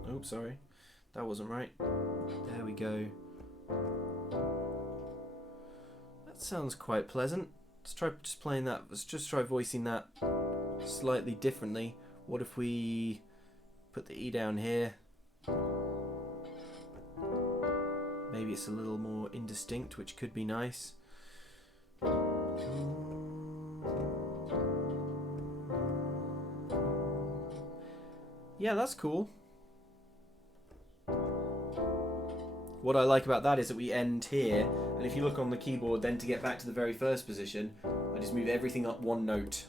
Oops, sorry. That wasn't right. There we go. That sounds quite pleasant. Let's try just playing that. Let's just try voicing that slightly differently. What if we put the E down here? Maybe it's a little more indistinct, which could be nice. Yeah, that's cool. What I like about that is that we end here, and if you look on the keyboard, then to get back to the very first position, I just move everything up one note.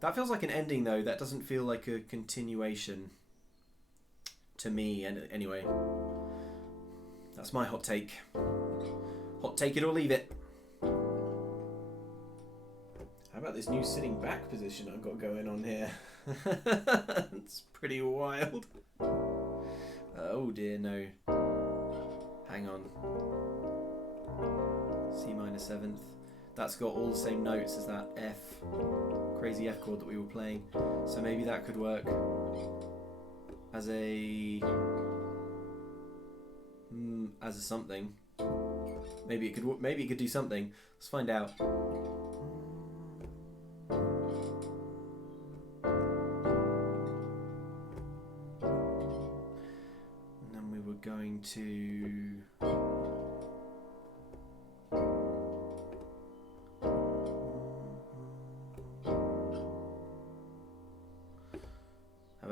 That feels like an ending, though. That doesn't feel like a continuation to me. And anyway, that's my hot take. Hot take it or leave it. How about this new sitting back position I've got going on here? It's pretty wild. Oh dear, no. Hang on. C minor 7th. That's got all the same notes as that F, crazy F chord that we were playing. So maybe that could work as a something. Maybe it could do something. Let's find out. And then we were going to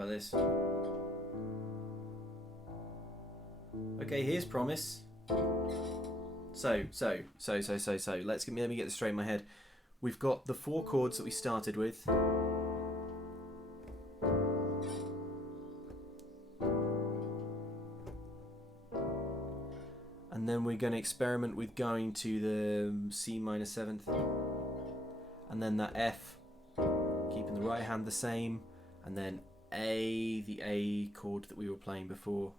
this. Okay, here's promise. So. Let me get this straight in my head. We've got the 4 chords that we started with. And then we're going to experiment with going to the C minor 7th. And then that F, keeping the right hand the same. And then A, the A chord that we were playing before.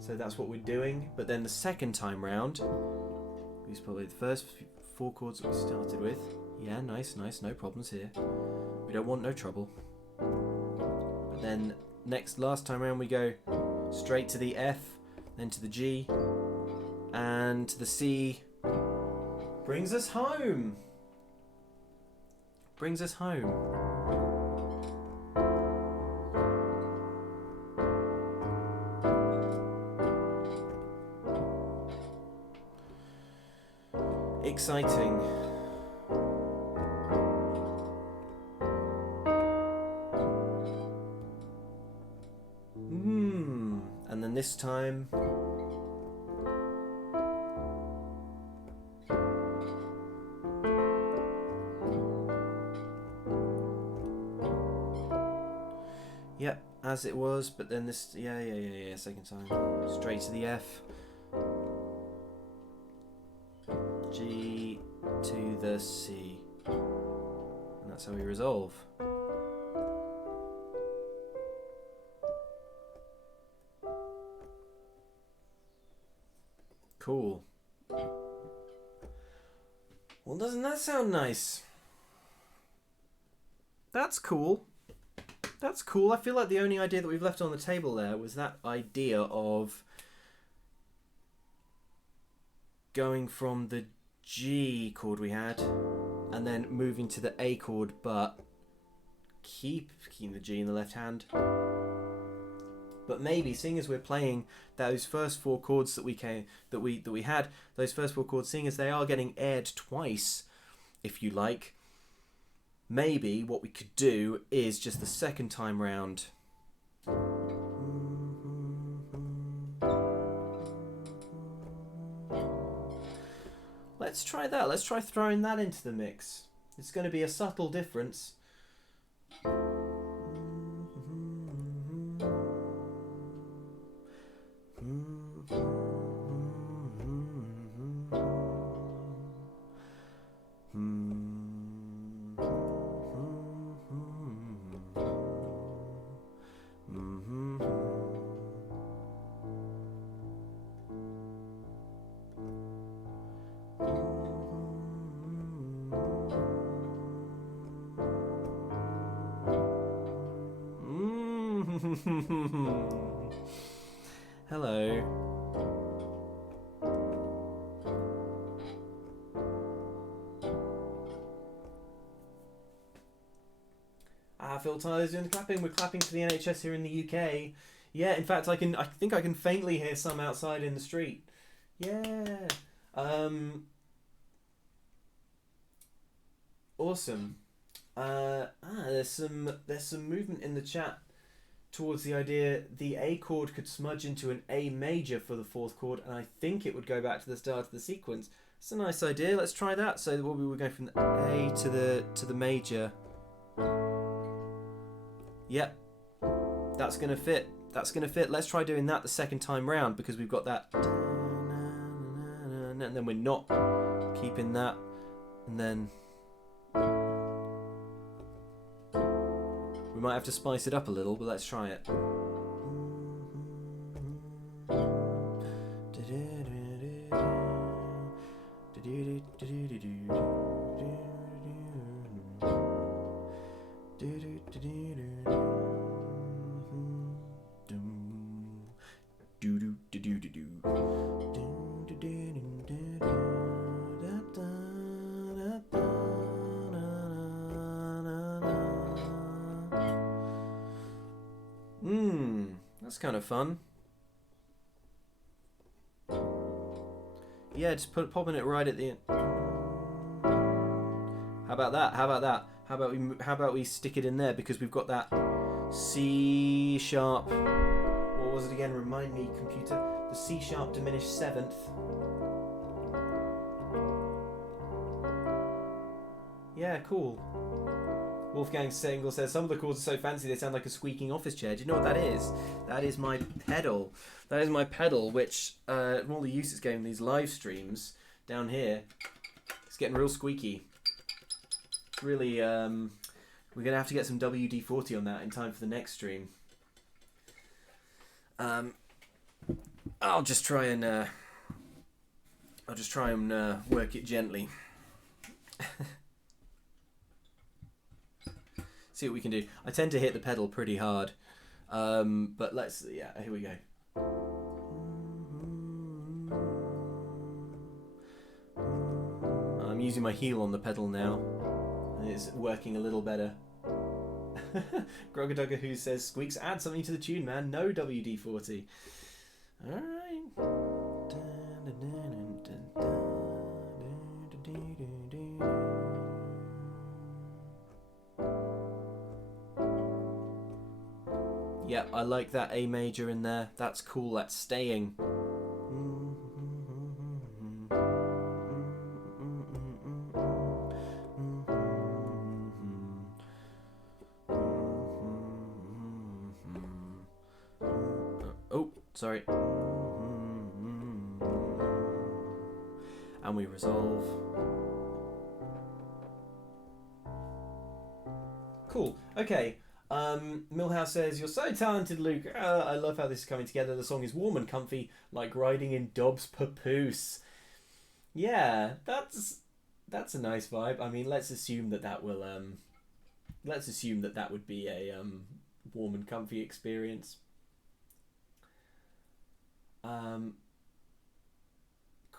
So that's what we're doing. But then the second time round, we probably the first 4 chords that we started with. Yeah, nice, no problems here. We don't want no trouble. But then last time round we go straight to the F, then to the G, and to the C. Brings us home. Exciting. And then this time yep, as it was, but then this yeah, second time. Straight to the F. G to the C. And that's how we resolve. Cool. Well, doesn't that sound nice? That's cool. That's cool. I feel like the only idea that we've left on the table there was that idea of going from the G chord we had and then moving to the A chord, but keeping the G in the left hand. But maybe, seeing as we're playing those first 4 chords that we had, those first 4 chords, seeing as they are getting aired twice, if you like, maybe what we could do is just the second time round. Let's try that. Let's try throwing that into the mix. It's going to be a subtle difference. Hello. Phil Tyler's doing the clapping. We're clapping for the NHS here in the UK. Yeah, in fact, I think I can faintly hear some outside in the street. Yeah. Awesome. There's some movement in the chat towards the idea the A chord could smudge into an A major for the 4th chord, and I think it would go back to the start of the sequence. It's a nice idea. Let's try that. So what we were going from the A to the major. Yep, that's gonna fit. That's gonna fit. Let's try doing that the second time round because we've got that, and then we're not keeping that, and then we might have to spice it up a little. But let's try it. That's kind of fun. Yeah, just popping it right at the end. How about that? How about that? How about we stick it in there because we've got that C sharp. What was it again? Remind me, computer. The C sharp diminished seventh. Yeah, cool. Wolfgang Single says, some of the chords are so fancy they sound like a squeaking office chair. Do you know what that is? That is my pedal. That is my pedal, which, all the use it's getting in these live streams down here, it's getting real squeaky. It's really, we're going to have to get some WD-40 on that in time for the next stream. I'll just try and work it gently. See what we can do. I tend to hit the pedal pretty hard, but let's, yeah, here we go. I'm using my heel on the pedal now, and it's working a little better. Grogadugga who says, Squeaks, add something to the tune, man. No WD-40. Alright. Yeah, I like that A major in there. That's cool. That's staying. Oh, sorry. And we resolve. Cool. Okay. Millhouse says, you're so talented, Luke. I love how this is coming together. The song is warm and comfy, like riding in Dobbs' papoose. Yeah, that's a nice vibe. I mean, let's assume that will would be a warm and comfy experience.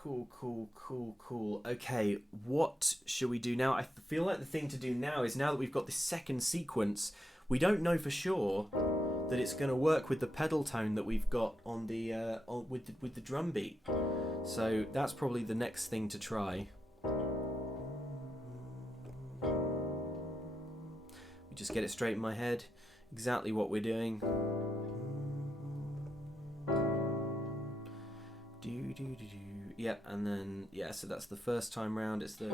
Cool. Okay, what should we do now? I feel like the thing to do now is, now that we've got this second sequence, we don't know for sure that it's going to work with the pedal tone that we've got on the with the drum beat. So that's probably the next thing to try. We just get it straight in my head, exactly what we're doing. Yeah, and then yeah, so that's the first time round. It's the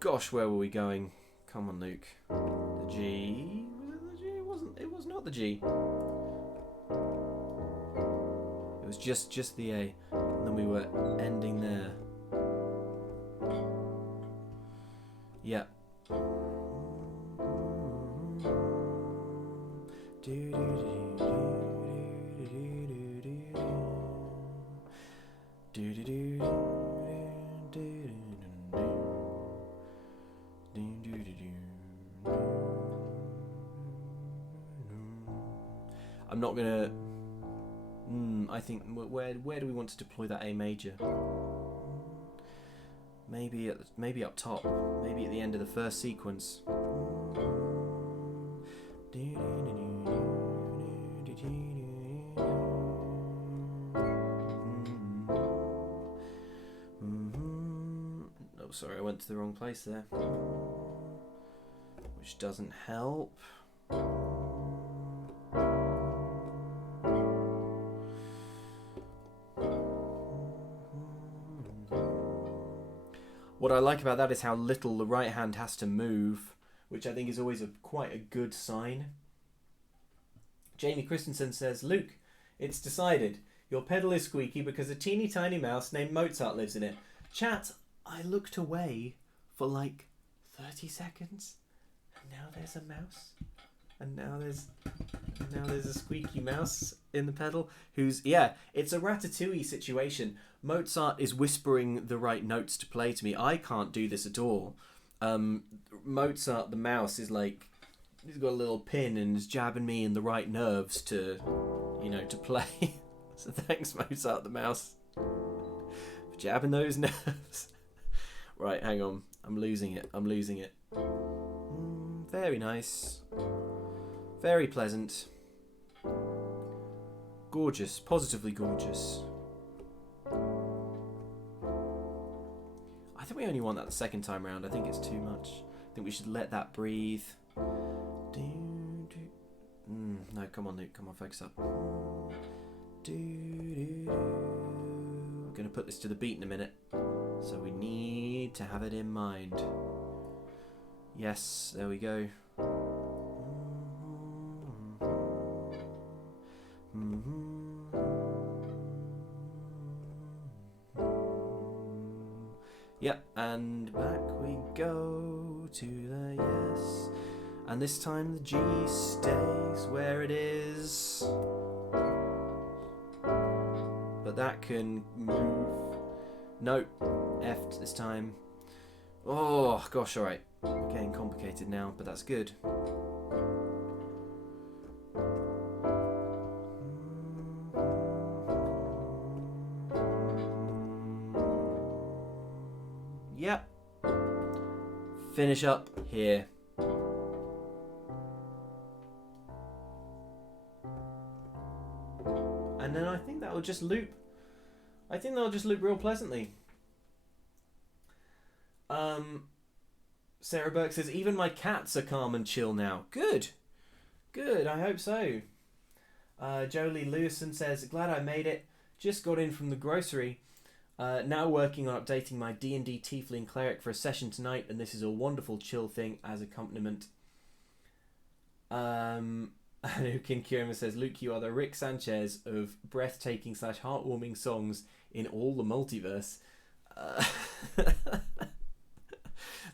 Gosh, where were we going? Come on, Luke. The G. Was it the G? It was not the G. It was just the A. And then we were ending there. Yeah. I'm not gonna. I think where do we want to deploy that A major? Maybe up top. Maybe at the end of the first sequence. Oh, sorry, I went to the wrong place there. Which doesn't help. What I like about that is how little the right hand has to move, which I think is always quite a good sign. Jamie Christensen says, Luke, it's decided. Your pedal is squeaky because a teeny tiny mouse named Mozart lives in it. Chat, I looked away for like 30 seconds, and now there's a mouse. And now there's a squeaky mouse in the pedal who's, it's a Ratatouille situation. Mozart is whispering the right notes to play to me. I can't do this at all. Mozart, the mouse, is like, he's got a little pin and is jabbing me in the right nerves to play. So thanks, Mozart, the mouse, for jabbing those nerves. Right, hang on. I'm losing it. Very nice. Very pleasant. Gorgeous. Positively gorgeous. I think we only want that the second time round. I think it's too much. I think we should let that breathe. No, come on, Luke. Come on, focus up. We're going to put this to the beat in a minute. So we need to have it in mind. Yes, there we go. Yep, and back we go to the yes. And this time the G stays where it is. But that can move. No, F this time. Oh, gosh, alright. Getting complicated now, but that's good. Yep. Finish up here. And then I think that will just loop. I think that'll just loop real pleasantly. Sarah Burke says, even my cats are calm and chill now. Good. Good, I hope so. Jolie Lewison says, glad I made it. Just got in from the grocery. Now working on updating my D&D Tiefling Cleric for a session tonight, and this is a wonderful chill thing as accompaniment. Kin Kierma says, Luke, you are the Rick Sanchez of breathtaking / heartwarming songs in all the multiverse.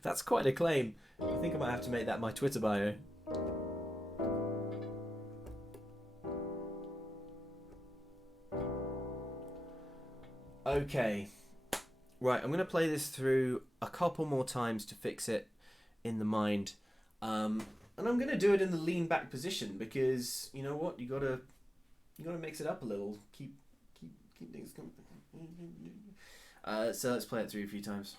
That's quite a claim. I think I might have to make that my Twitter bio. Okay. Right, I'm going to play this through a couple more times to fix it in the mind. And I'm going to do it in the lean back position because, you know what, you gotta mix it up a little. Keep things coming. So let's play it through a few times.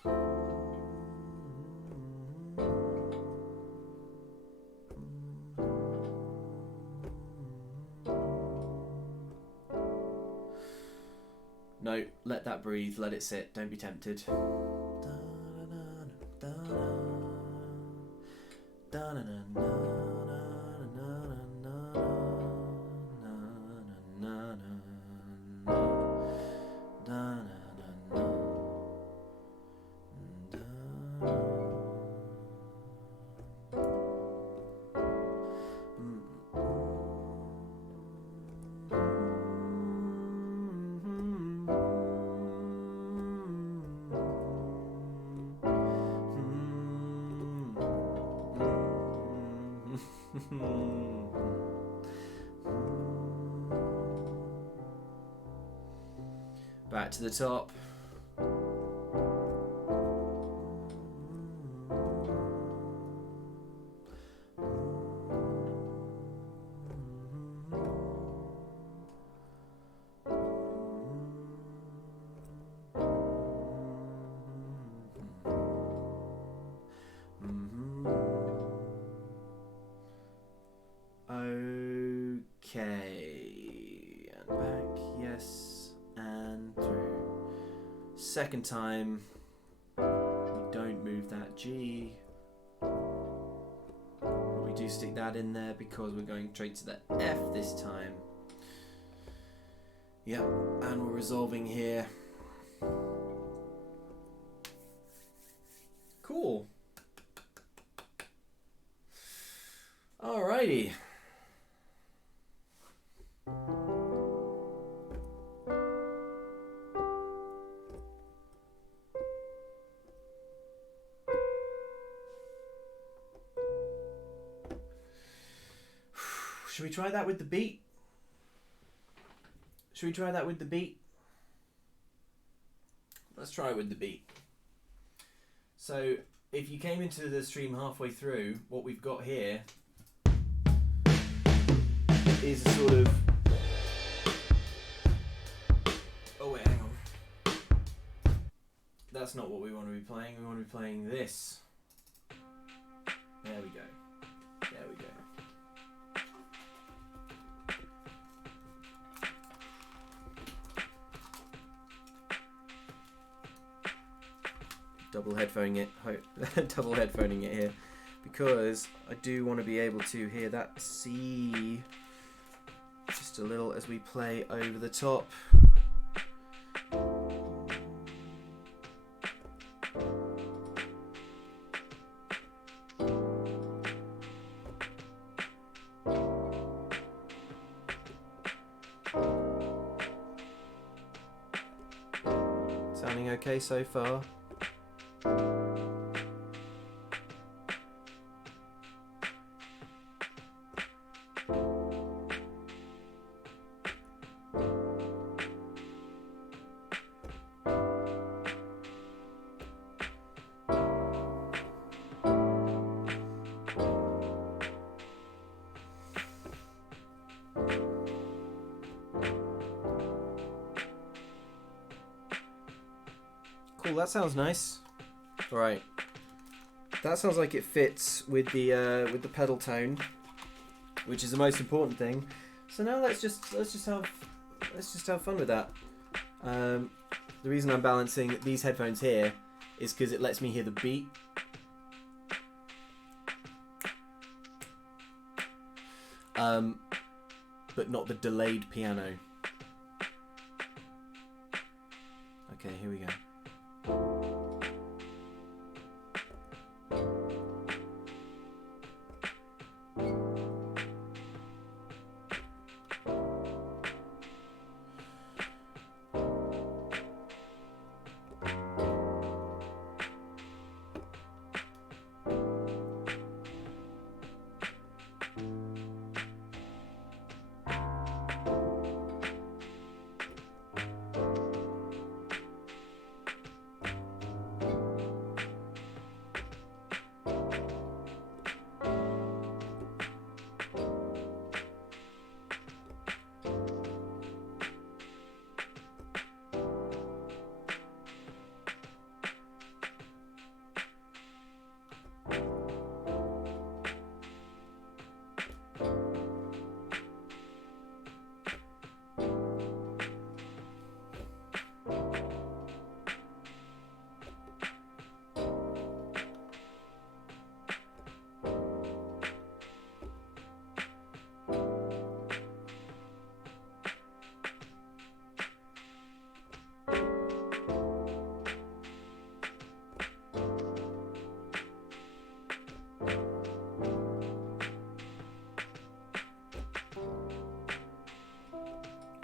No, let that breathe, let it sit, don't be tempted. Back to the top. Okay, and back, yes, and through. Second time, we don't move that G, but we do stick that in there because we're going straight to the F this time. Yep, and we're resolving here. Cool. Alrighty. Should we try that with the beat? Should we try that with the beat? Let's try it with the beat. So, if you came into the stream halfway through, what we've got here is a sort of... Oh wait, hang on. That's not what we want to be playing. We want to be playing this. There we go. There we go. Double headphoning it here, because I do want to be able to hear that C just a little as we play over the top. Sounding okay so far? Cool, that sounds nice. All right, that sounds like it fits with the pedal tone, which is the most important thing. So now let's just have fun with that. The reason I'm balancing these headphones here is because it lets me hear the beat. But not the delayed piano. Okay, here we go.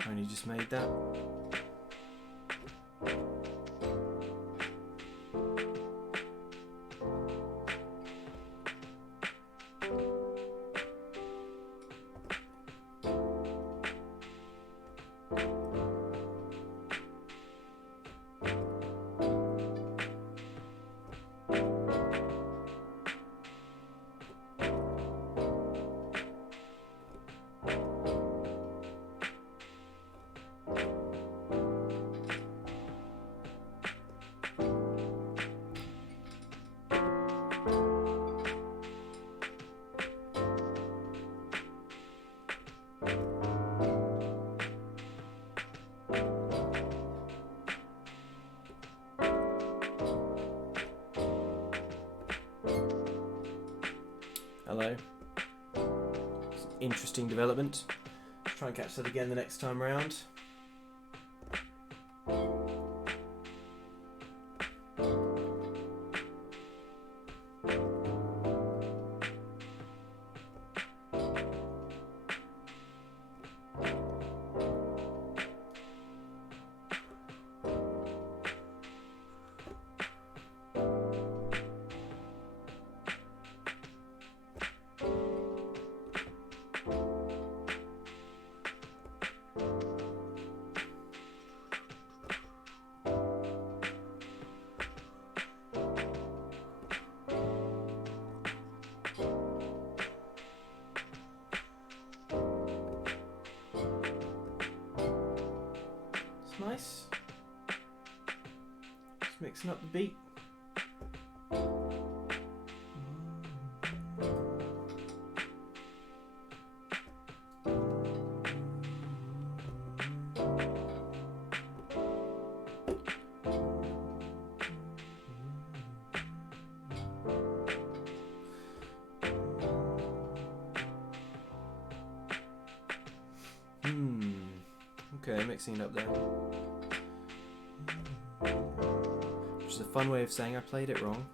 Only just made that. Hello. It's an interesting development. Let's try and catch that again the next time round. nice. Just mixing up the beat. Okay, mixing it up there. Which is a fun way of saying I played it wrong.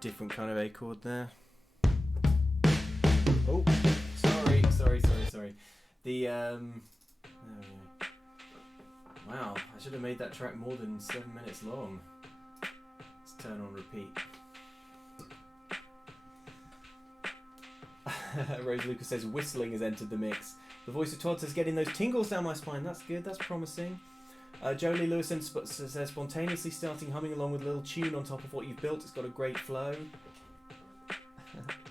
Different kind of A chord there. Oh, sorry. The there we go. Wow, I should have made that track more than 7 minutes long. Let's turn on repeat. Rose Lucas says whistling has entered the mix. The voice of Todd says getting those tingles down my spine. That's good. That's promising. Jolie Lewison says spontaneously starting humming along with a little tune on top of what you've built. It's got a great flow.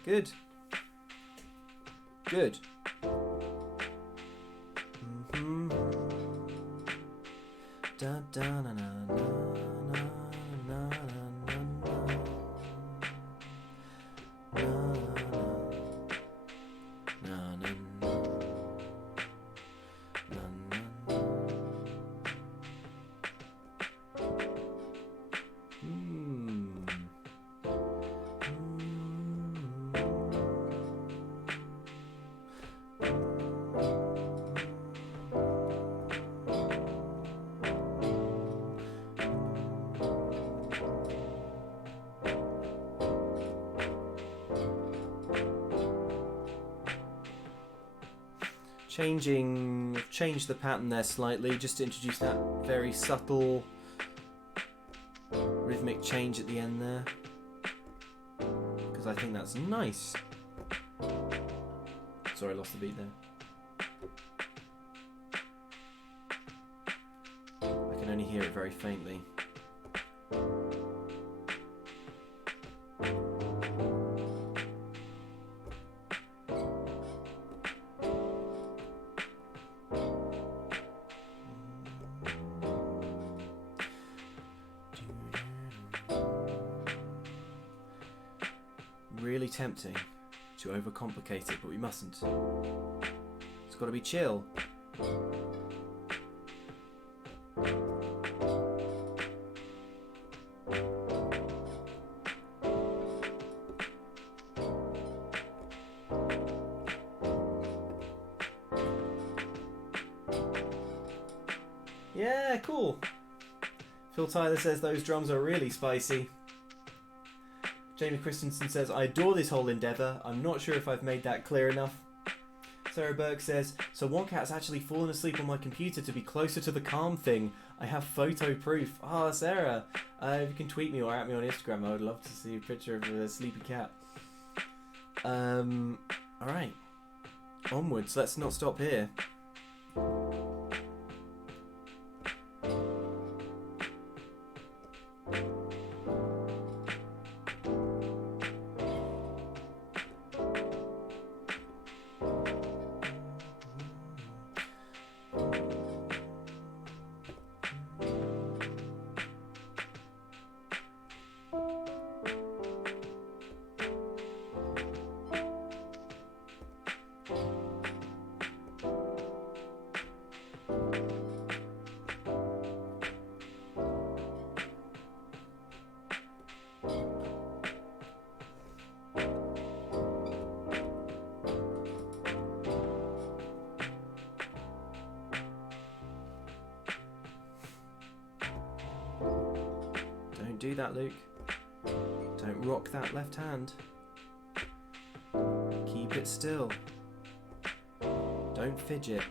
Good. Good. Mm-hmm. Da, da, na, na, na, na, na, na, Changed the pattern there slightly just to introduce that very subtle rhythmic change at the end there, because I think that's nice. Sorry, I lost the beat there. I can only hear it very faintly. Really tempting to overcomplicate it, but we mustn't. It's got to be chill. Yeah, cool. Phil Tyler says those drums are really spicy. Jamie Christensen says, I adore this whole endeavour. I'm not sure if I've made that clear enough. Sarah Burke says, so one cat's actually fallen asleep on my computer to be closer to the calm thing. I have photo proof. Ah, Sarah, if you can tweet me or at me on Instagram, I would love to see a picture of a sleepy cat. Alright. Onwards, let's not stop here. Don't do that, Luke. Don't rock that left hand. Keep it still. Don't fidget.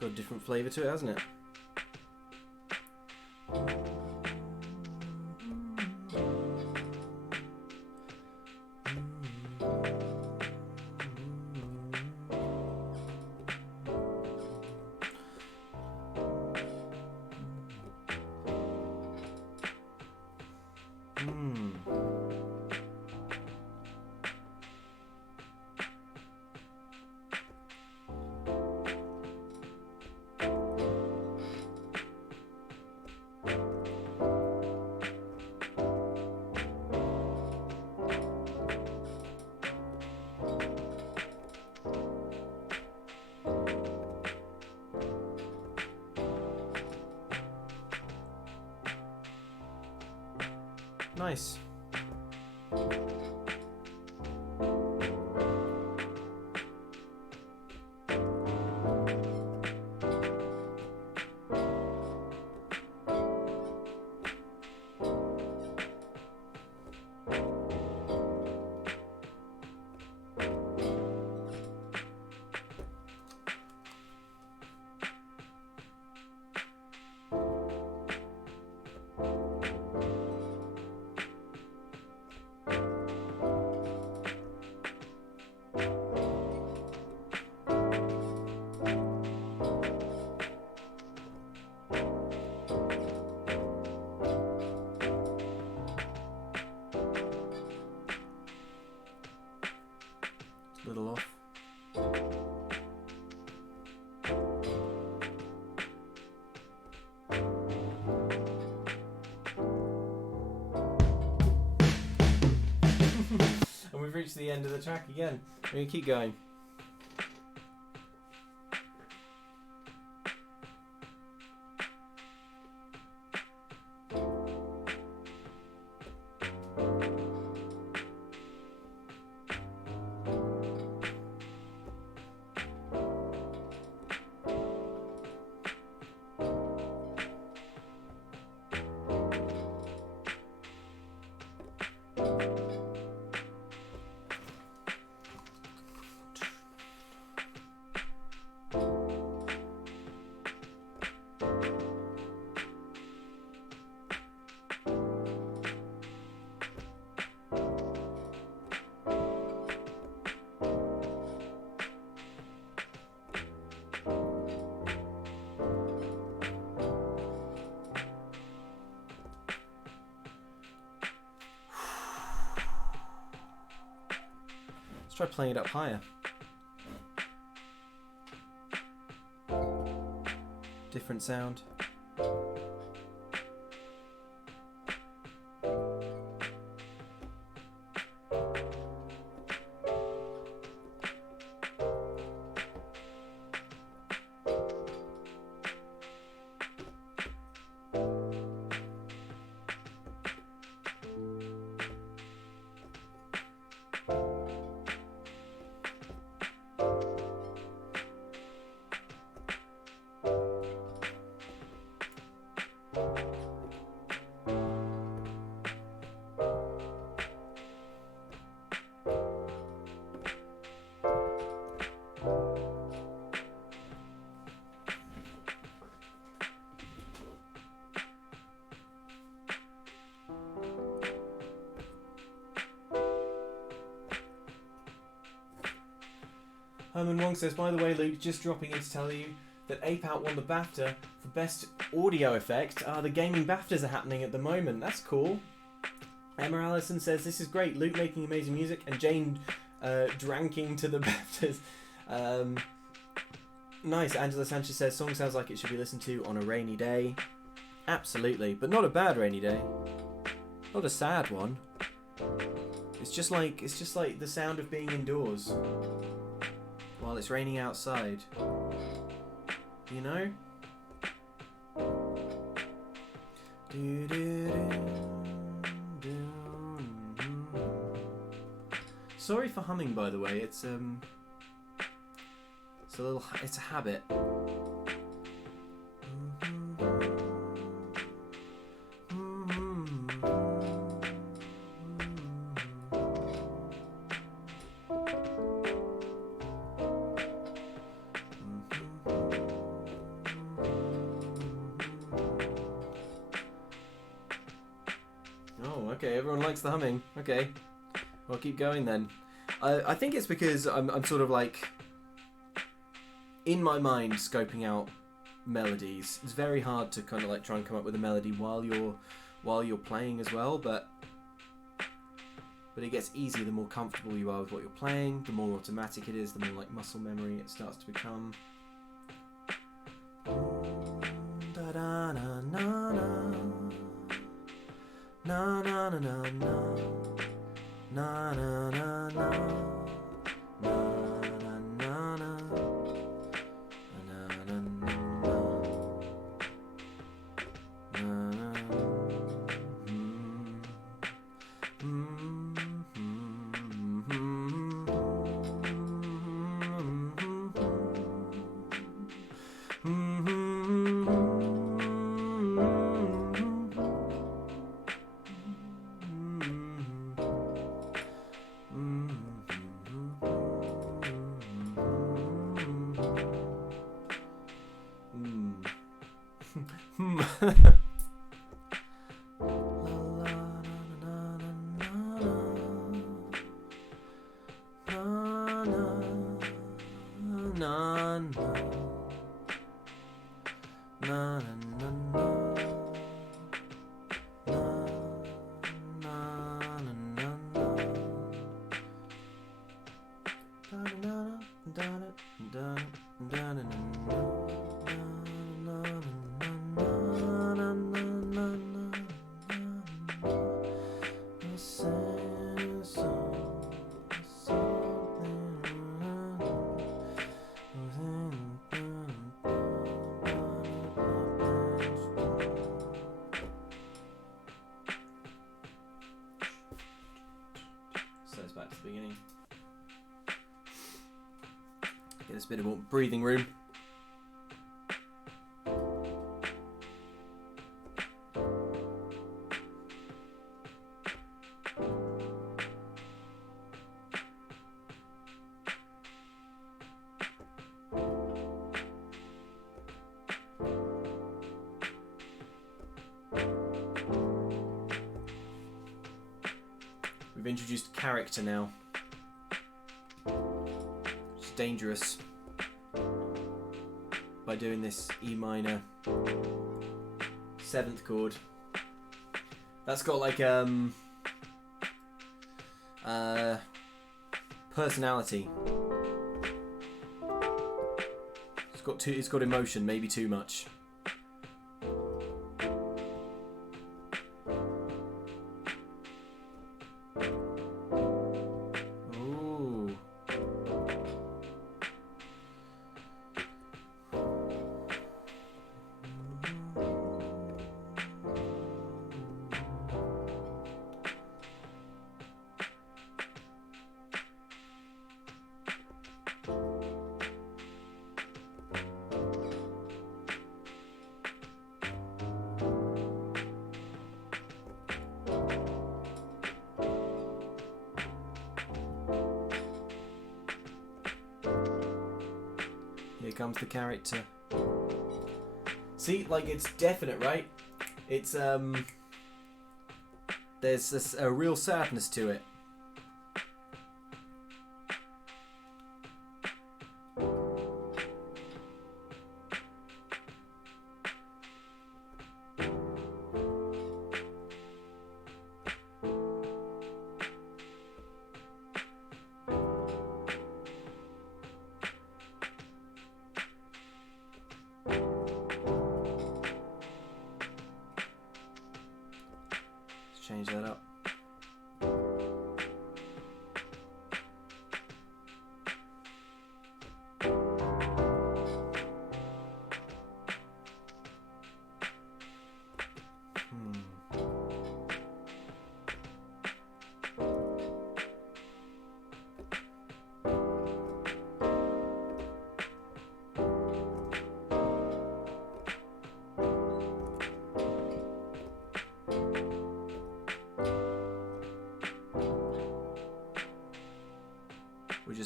Got a different flavour to it, hasn't it? Nice. A little off. And we've reached the end of the track again. We're going to keep going. Try playing it up higher. Different sound. Herman Wong says, by the way, Luke, just dropping in to tell you that Ape Out won the BAFTA for Best Audio Effect. The gaming BAFTAs are happening at the moment. That's cool. Emma Allison says, this is great. Luke making amazing music and Jane dranking to the BAFTAs. Nice. Angela Sanchez says, song sounds like it should be listened to on a rainy day. Absolutely, but not a bad rainy day. Not a sad one. It's just like the sound of being indoors while it's raining outside. You know? Sorry for humming, by the way. It's a habit. Okay, everyone likes the humming. Okay, I'll keep going then. I think it's because I'm sort of like in my mind scoping out melodies. It's very hard to kind of like try and come up with a melody while you're playing as well, but it gets easier the more comfortable you are with what you're playing, the more automatic it is, the more like muscle memory it starts to become. Da da na na na. Na na na na na na na na na Back to the beginning. Get this bit of breathing room. We've introduced character now. It's dangerous by doing this E minor 7th chord. That's got like personality. It's got emotion, maybe too much. Here comes the character. See, like, it's definite, right? It's there's a real sadness to it.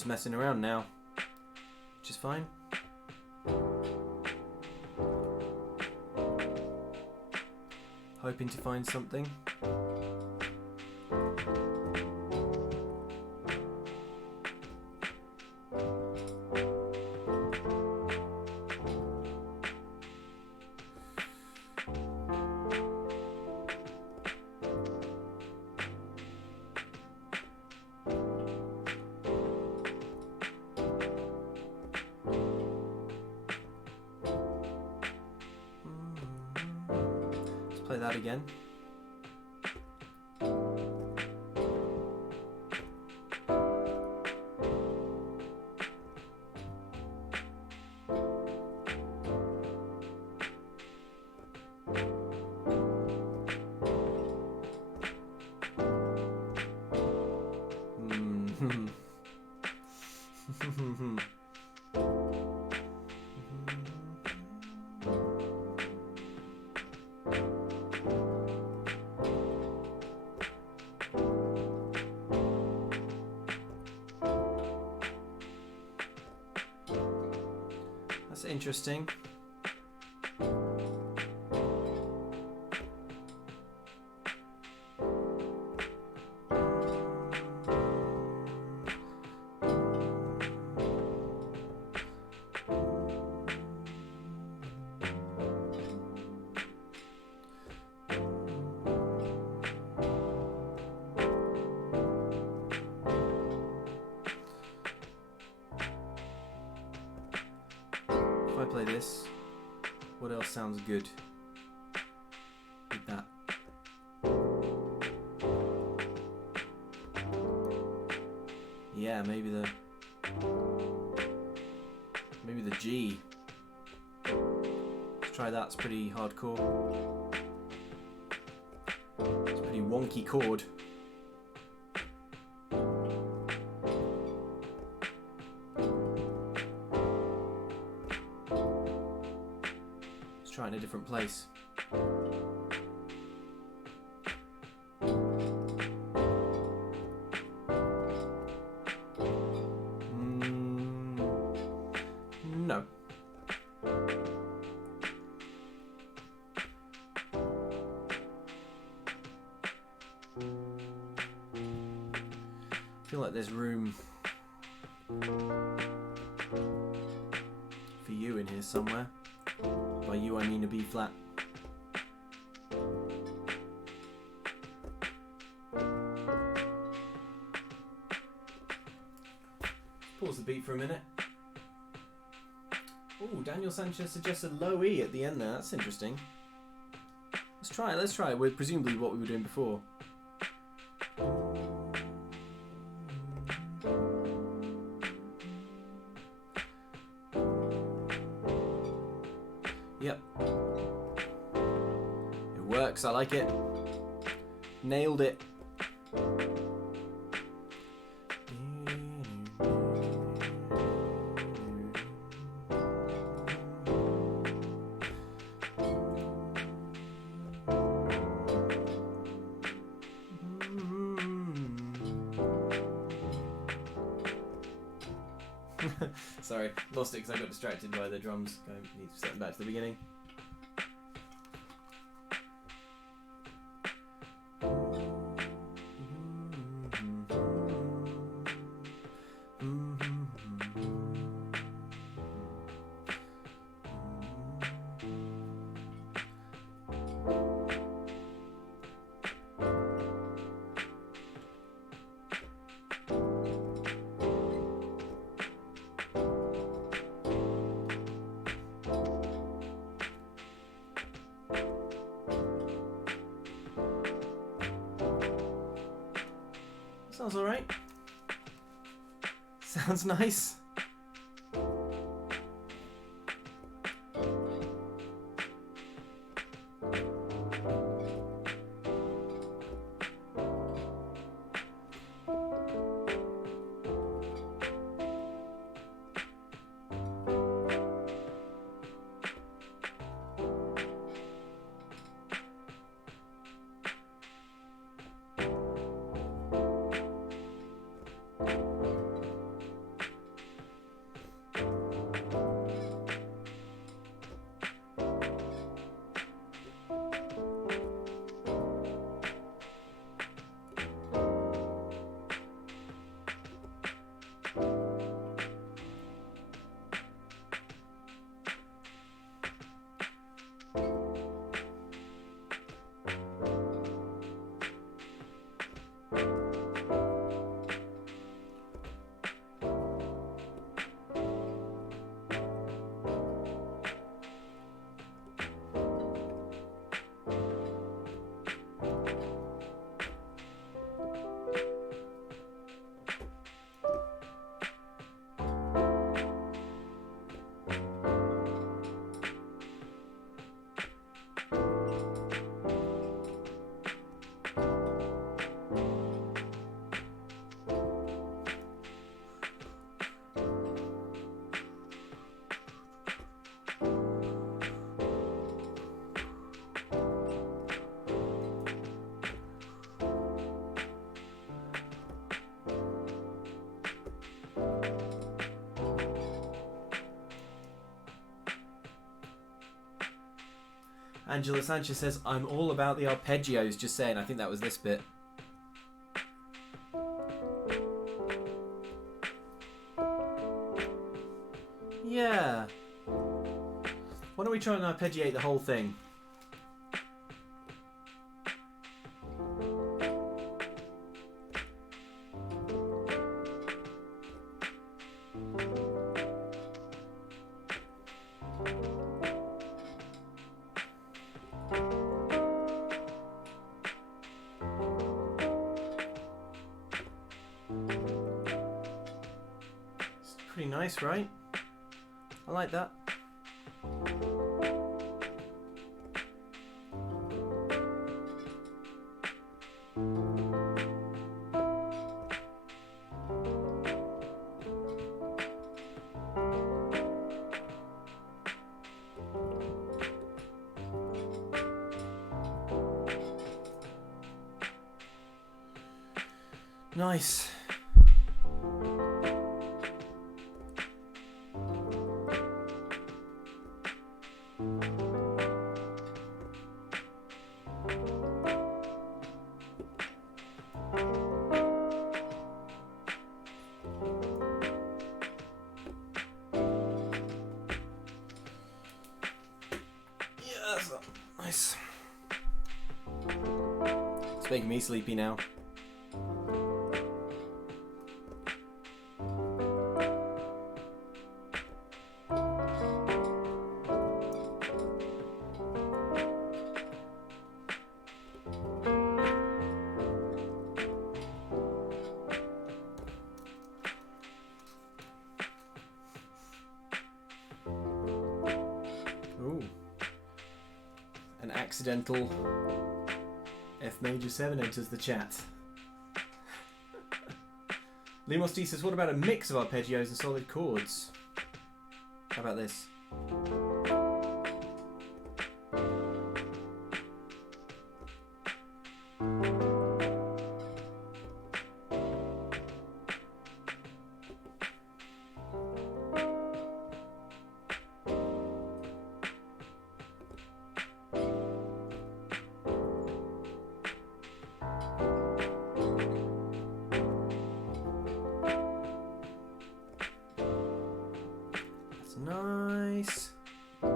just messing around now, which is fine. Hoping to find something. Play that again. That's interesting. I play this, what else sounds good with that? Yeah, maybe the G. Let's try that. It's pretty hardcore. It's a pretty wonky chord. Try in a different place. No. I feel like there's room for you in here somewhere. By you, I mean a B flat. Pause the beat for a minute. Oh, Daniel Sanchez suggests a low E at the end there. That's interesting. Let's try it. Let's try it with presumably what we were doing before. Yep. It works, I like it. Nailed it. Sorry, lost it because I got distracted by the drums. I need to set them back to the beginning. Sounds alright. Sounds nice. Angela Sanchez says, I'm all about the arpeggios, just saying. I think that was this bit. Yeah. Why don't we try and arpeggiate the whole thing? It's pretty nice, right? I like that. Nice. Yes, nice. It's making me sleepy now. Ooh. An accidental F major 7 enters the chat. Limos D says, what about a mix of arpeggios and solid chords? How about this? Nice. I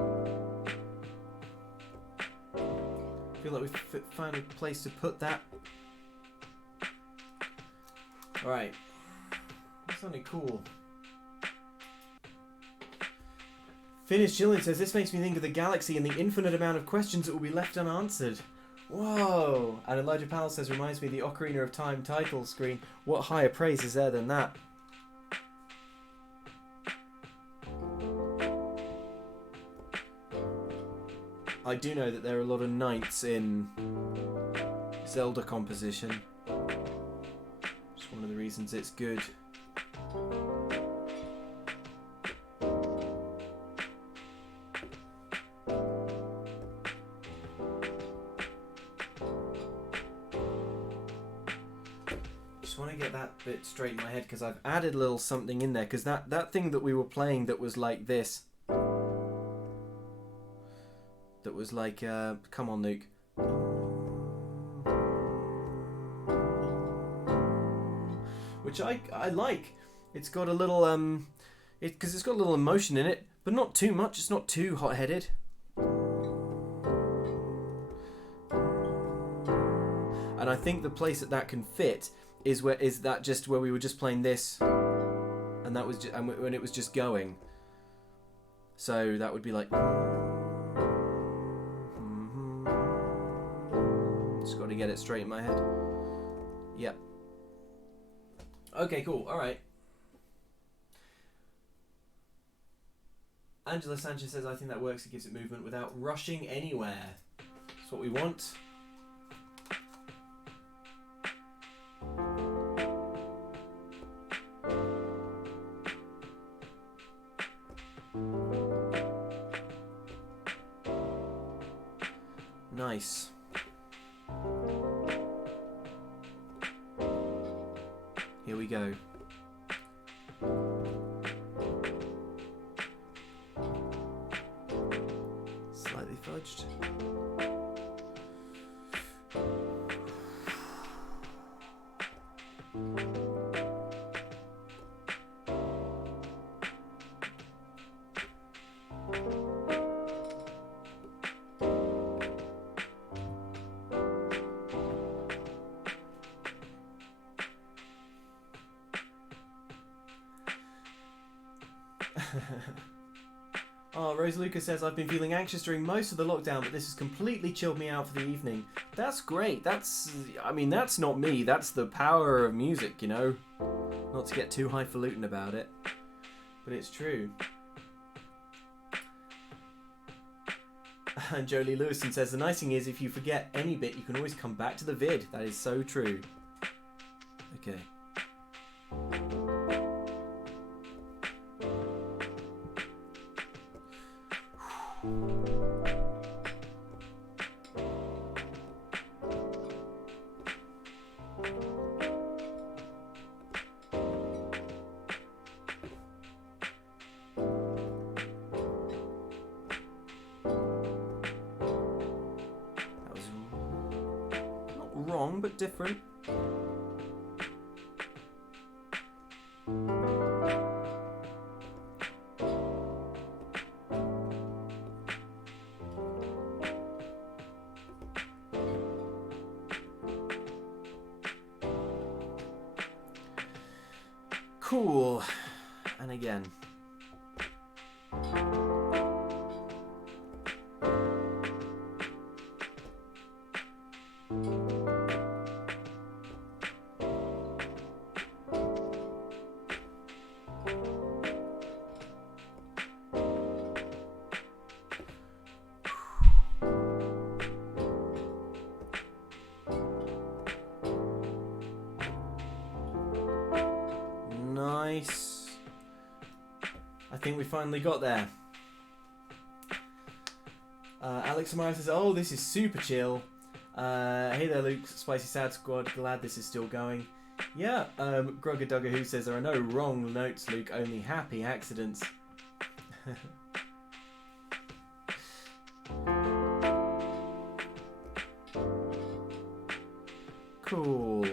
feel like we've found a place to put that. Alright. That's something cool. Finish Jillian says, this makes me think of the galaxy and the infinite amount of questions that will be left unanswered. Whoa! And Elijah Powell says, reminds me of the Ocarina of Time title screen. What higher praise is there than that? I do know that there are a lot of ninths in Zelda composition. It's one of the reasons it's good. Just want to get that bit straight in my head because I've added a little something in there because that thing that we were playing that was like this. That was like, come on, Luke. Which I like. It's got a little, because it's got a little emotion in it, but not too much. It's not too hot-headed. And I think the place that can fit is just where we were just playing this, and that was when it was just going. So that would be like. Just got to get it straight in my head. Yep. Okay, cool. All right. Angela Sanchez says, I think that works. It gives it movement without rushing anywhere. That's what we want. Nice. Here we go. Slightly fudged. Oh, Rose Lucas says, I've been feeling anxious during most of the lockdown, but this has completely chilled me out for the evening. That's great. That's not me. That's the power of music, you know? Not to get too highfalutin about it, but it's true. And Jolie Lewison says, the nice thing is, if you forget any bit, you can always come back to the vid. That is so true. Okay. Wrong, but different. Cool. And again. Nice. I think we finally got there. Alex Amara says, oh, this is super chill. Hey there, Luke, Spicy Sad Squad. Glad this is still going. Yeah, Grugger Dugger Who says, there are no wrong notes, Luke, only happy accidents. Cool.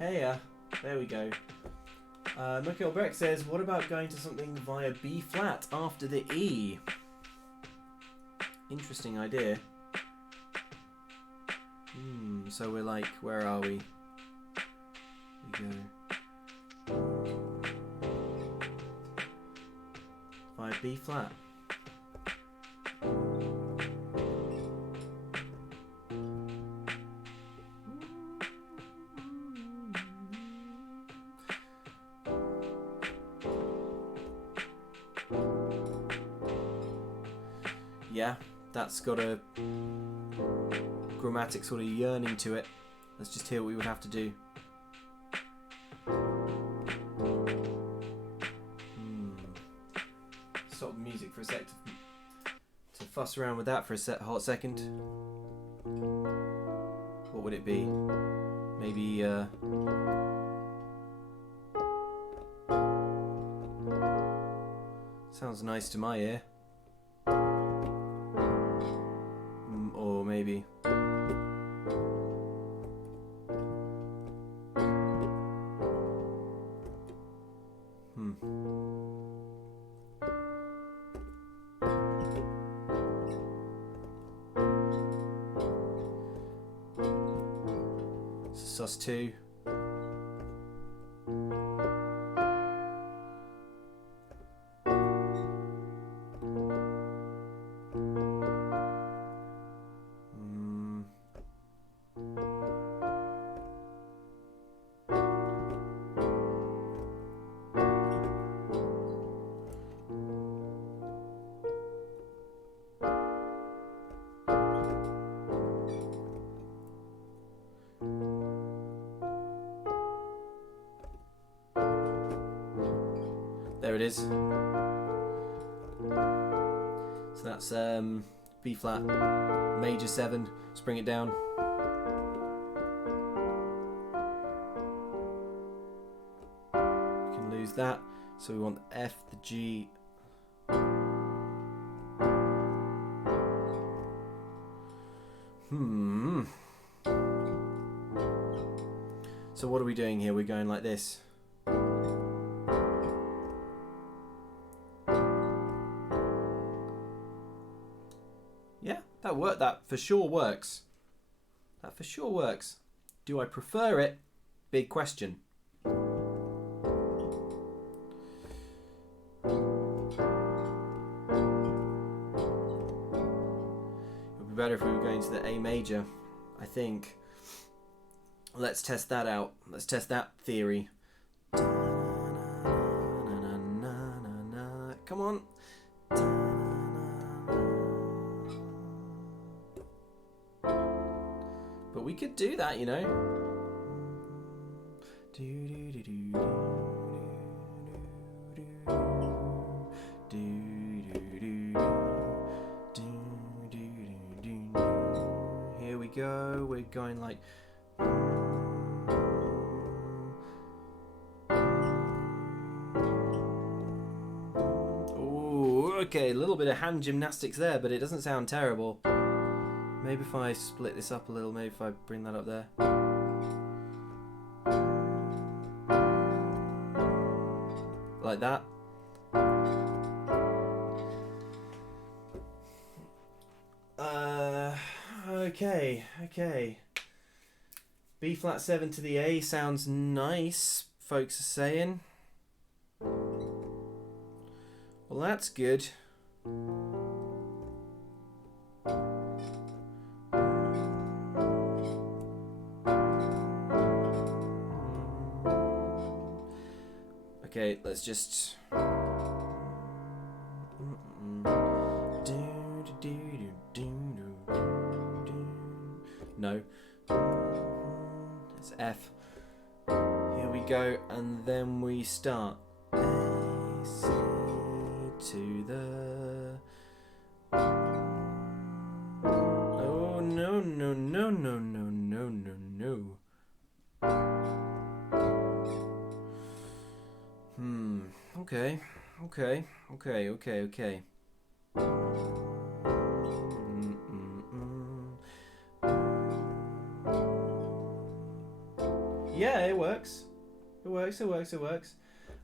Hey, there we go. Mikhail Breck says, what about going to something via B flat after the E? Interesting idea. So we're like, where are we? We go via B flat. Yeah, that's got a grammatic sort of yearning to it. Let's just hear what we would have to do. Stop the music for a sec to fuss around with that for a hot second. What would it be? Maybe sounds nice to my ear. Or maybe sus2. There it is. So that's B flat, major 7. Let's bring it down. We can lose that. So we want the F, the G. So what are we doing here? We're going like this. Yeah, that worked. That for sure works. That for sure works. Do I prefer it? Big question. It would be better if we were going to the A major, I think. Let's test that out. Let's test that theory. Come on. But we could do that, you know. Here we go. We're going like... Okay, a little bit of hand gymnastics there, but it doesn't sound terrible. Maybe if I split this up a little, maybe if I bring that up there. Like that. Okay. B flat 7 to the A sounds nice, folks are saying. Well, that's good. Okay, let's just... No. It's F. Here we go, and then we start. A, C to the... Oh, no. Okay. Yeah, it works. It works.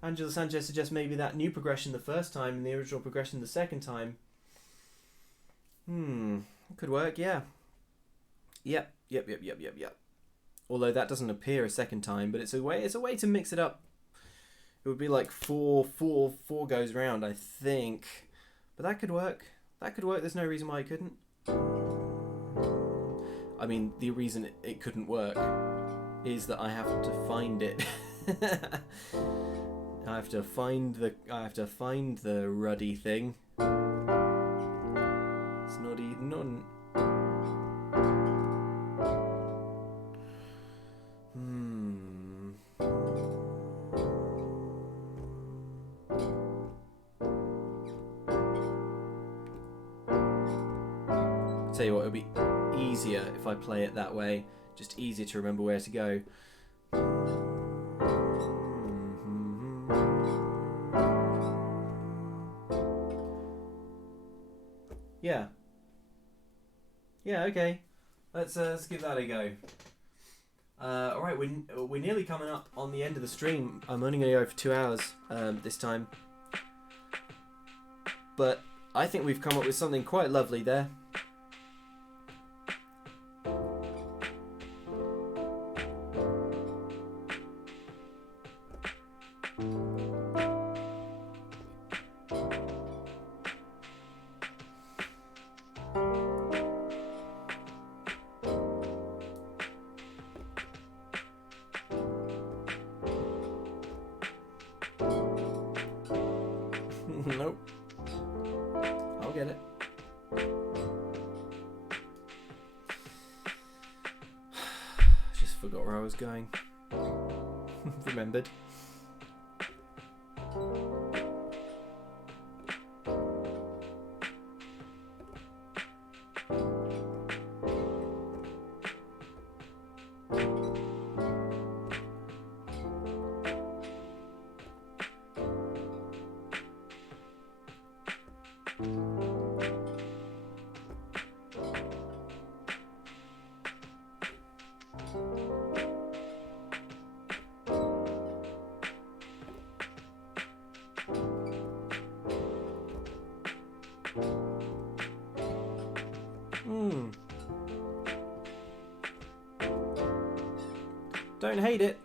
Angela Sanchez suggests maybe that new progression the first time and the original progression the second time. It could work, yeah. Yep. Although that doesn't appear a second time, but it's a way to mix it up. It would be like four goes round, I think. But that could work. There's no reason why it couldn't. I mean, the reason it couldn't work is that I have to find it. I have to find the ruddy thing. It's not even Tell you what, it'll be easier if I play it that way. Just easier to remember where to go. Yeah, okay. Let's give that a go. Alright, we're nearly coming up on the end of the stream. I'm only going to go for 2 hours this time. But I think we've come up with something quite lovely there. Nope. I'll get it. Just forgot where I was going. Remembered. Don't hate it.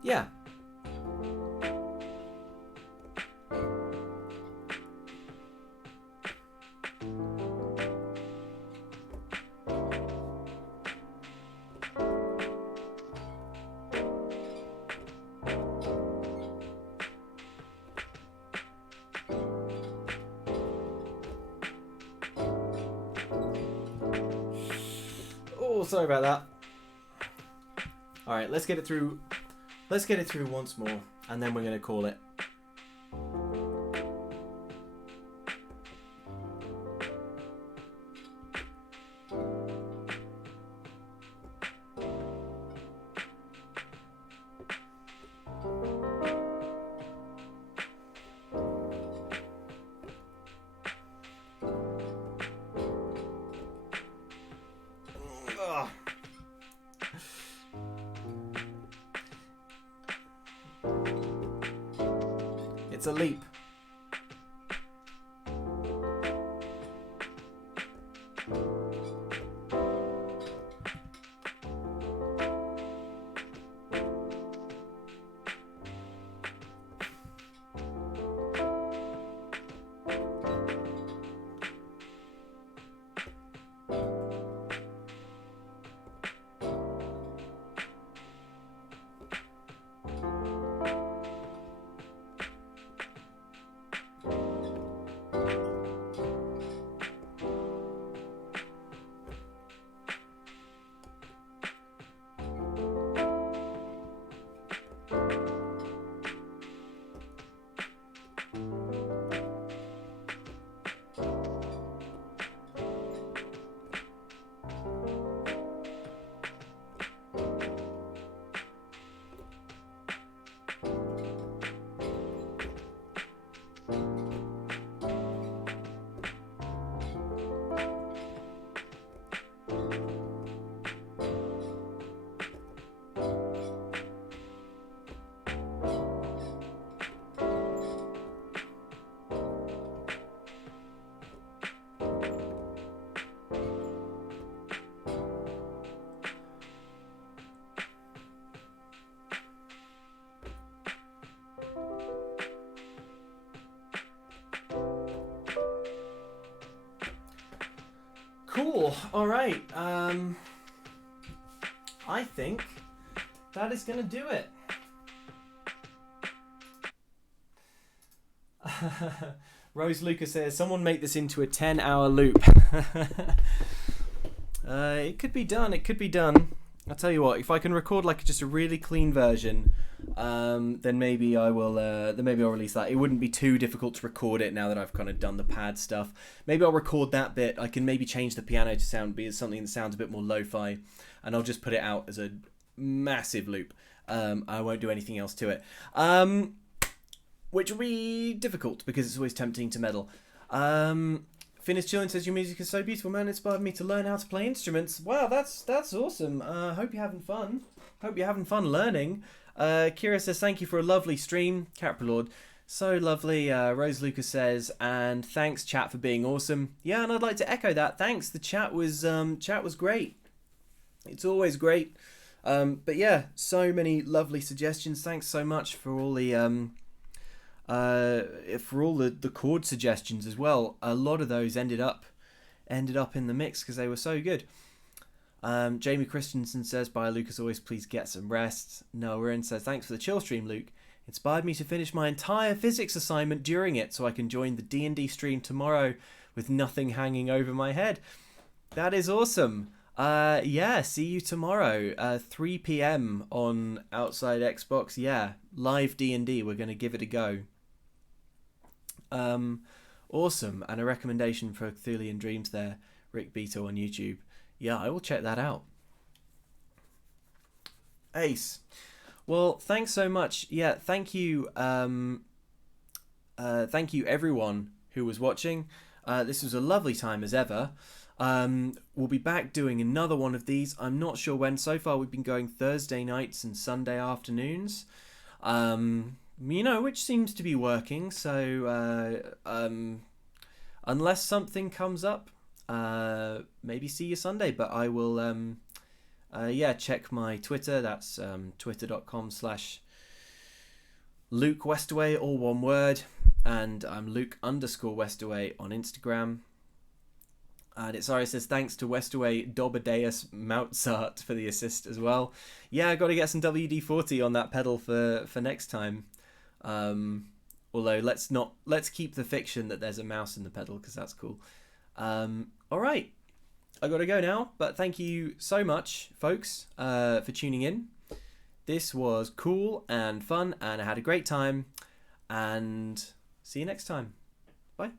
Yeah. Oh, sorry about that. All right, let's get it through. Let's get it through once more, and then we're going to call it. It's a leap. Cool. All right. I think that is going to do it. Rose Lucas says, someone make this into a 10-hour loop. It could be done. It could be done. I'll tell you what, if I can record like just a really clean version, then maybe I will. Then maybe I'll release that. It wouldn't be too difficult to record it now that I've kind of done the pad stuff. Maybe I'll record that bit. I can maybe change the piano to be something that sounds a bit more lo-fi, and I'll just put it out as a massive loop. I won't do anything else to it, which will be difficult because it's always tempting to meddle. Finis Chillin says, your music is so beautiful, man. It inspired me to learn how to play instruments. Wow, that's awesome. Hope you're having fun. Hope you're having fun learning. Kira says, thank you for a lovely stream. Capralord, so lovely. Rose Lucas says, and thanks chat for being awesome. Yeah, and I'd like to echo that. Thanks. The chat was great. It's always great. But yeah, so many lovely suggestions. Thanks so much for all the chord suggestions as well. A lot of those ended up in the mix because they were so good. Jamie Christensen says, bye Lucas, always please get some rest. Noah Rin says, thanks for the chill stream, Luke. Inspired me to finish my entire physics assignment during it so I can join the D&D stream tomorrow with nothing hanging over my head. That is awesome. Yeah, see you tomorrow, 3 p.m. on Outside Xbox. Yeah, live D&D. We're going to give it a go. Awesome. And a recommendation for Cthulhian Dreams there, Rick Beto on YouTube. Yeah, I will check that out. Ace. Well, thanks so much. Yeah, thank you. Thank you everyone who was watching. This was a lovely time as ever. We'll be back doing another one of these. I'm not sure when. So far we've been going Thursday nights and Sunday afternoons, which seems to be working. So unless something comes up, maybe see you Sunday. But I will check my Twitter. That's twitter.com/Luke Westaway, all one word, and I'm Luke_Westaway on Instagram. And it says thanks to Westaway Dobadeus Mozart for the assist as well. Yeah, I got to get some WD-40 on that pedal for next time. Although let's keep the fiction that there's a mouse in the pedal because that's cool. All right, I got to go now. But thank you so much, folks, for tuning in. This was cool and fun, and I had a great time. And see you next time. Bye.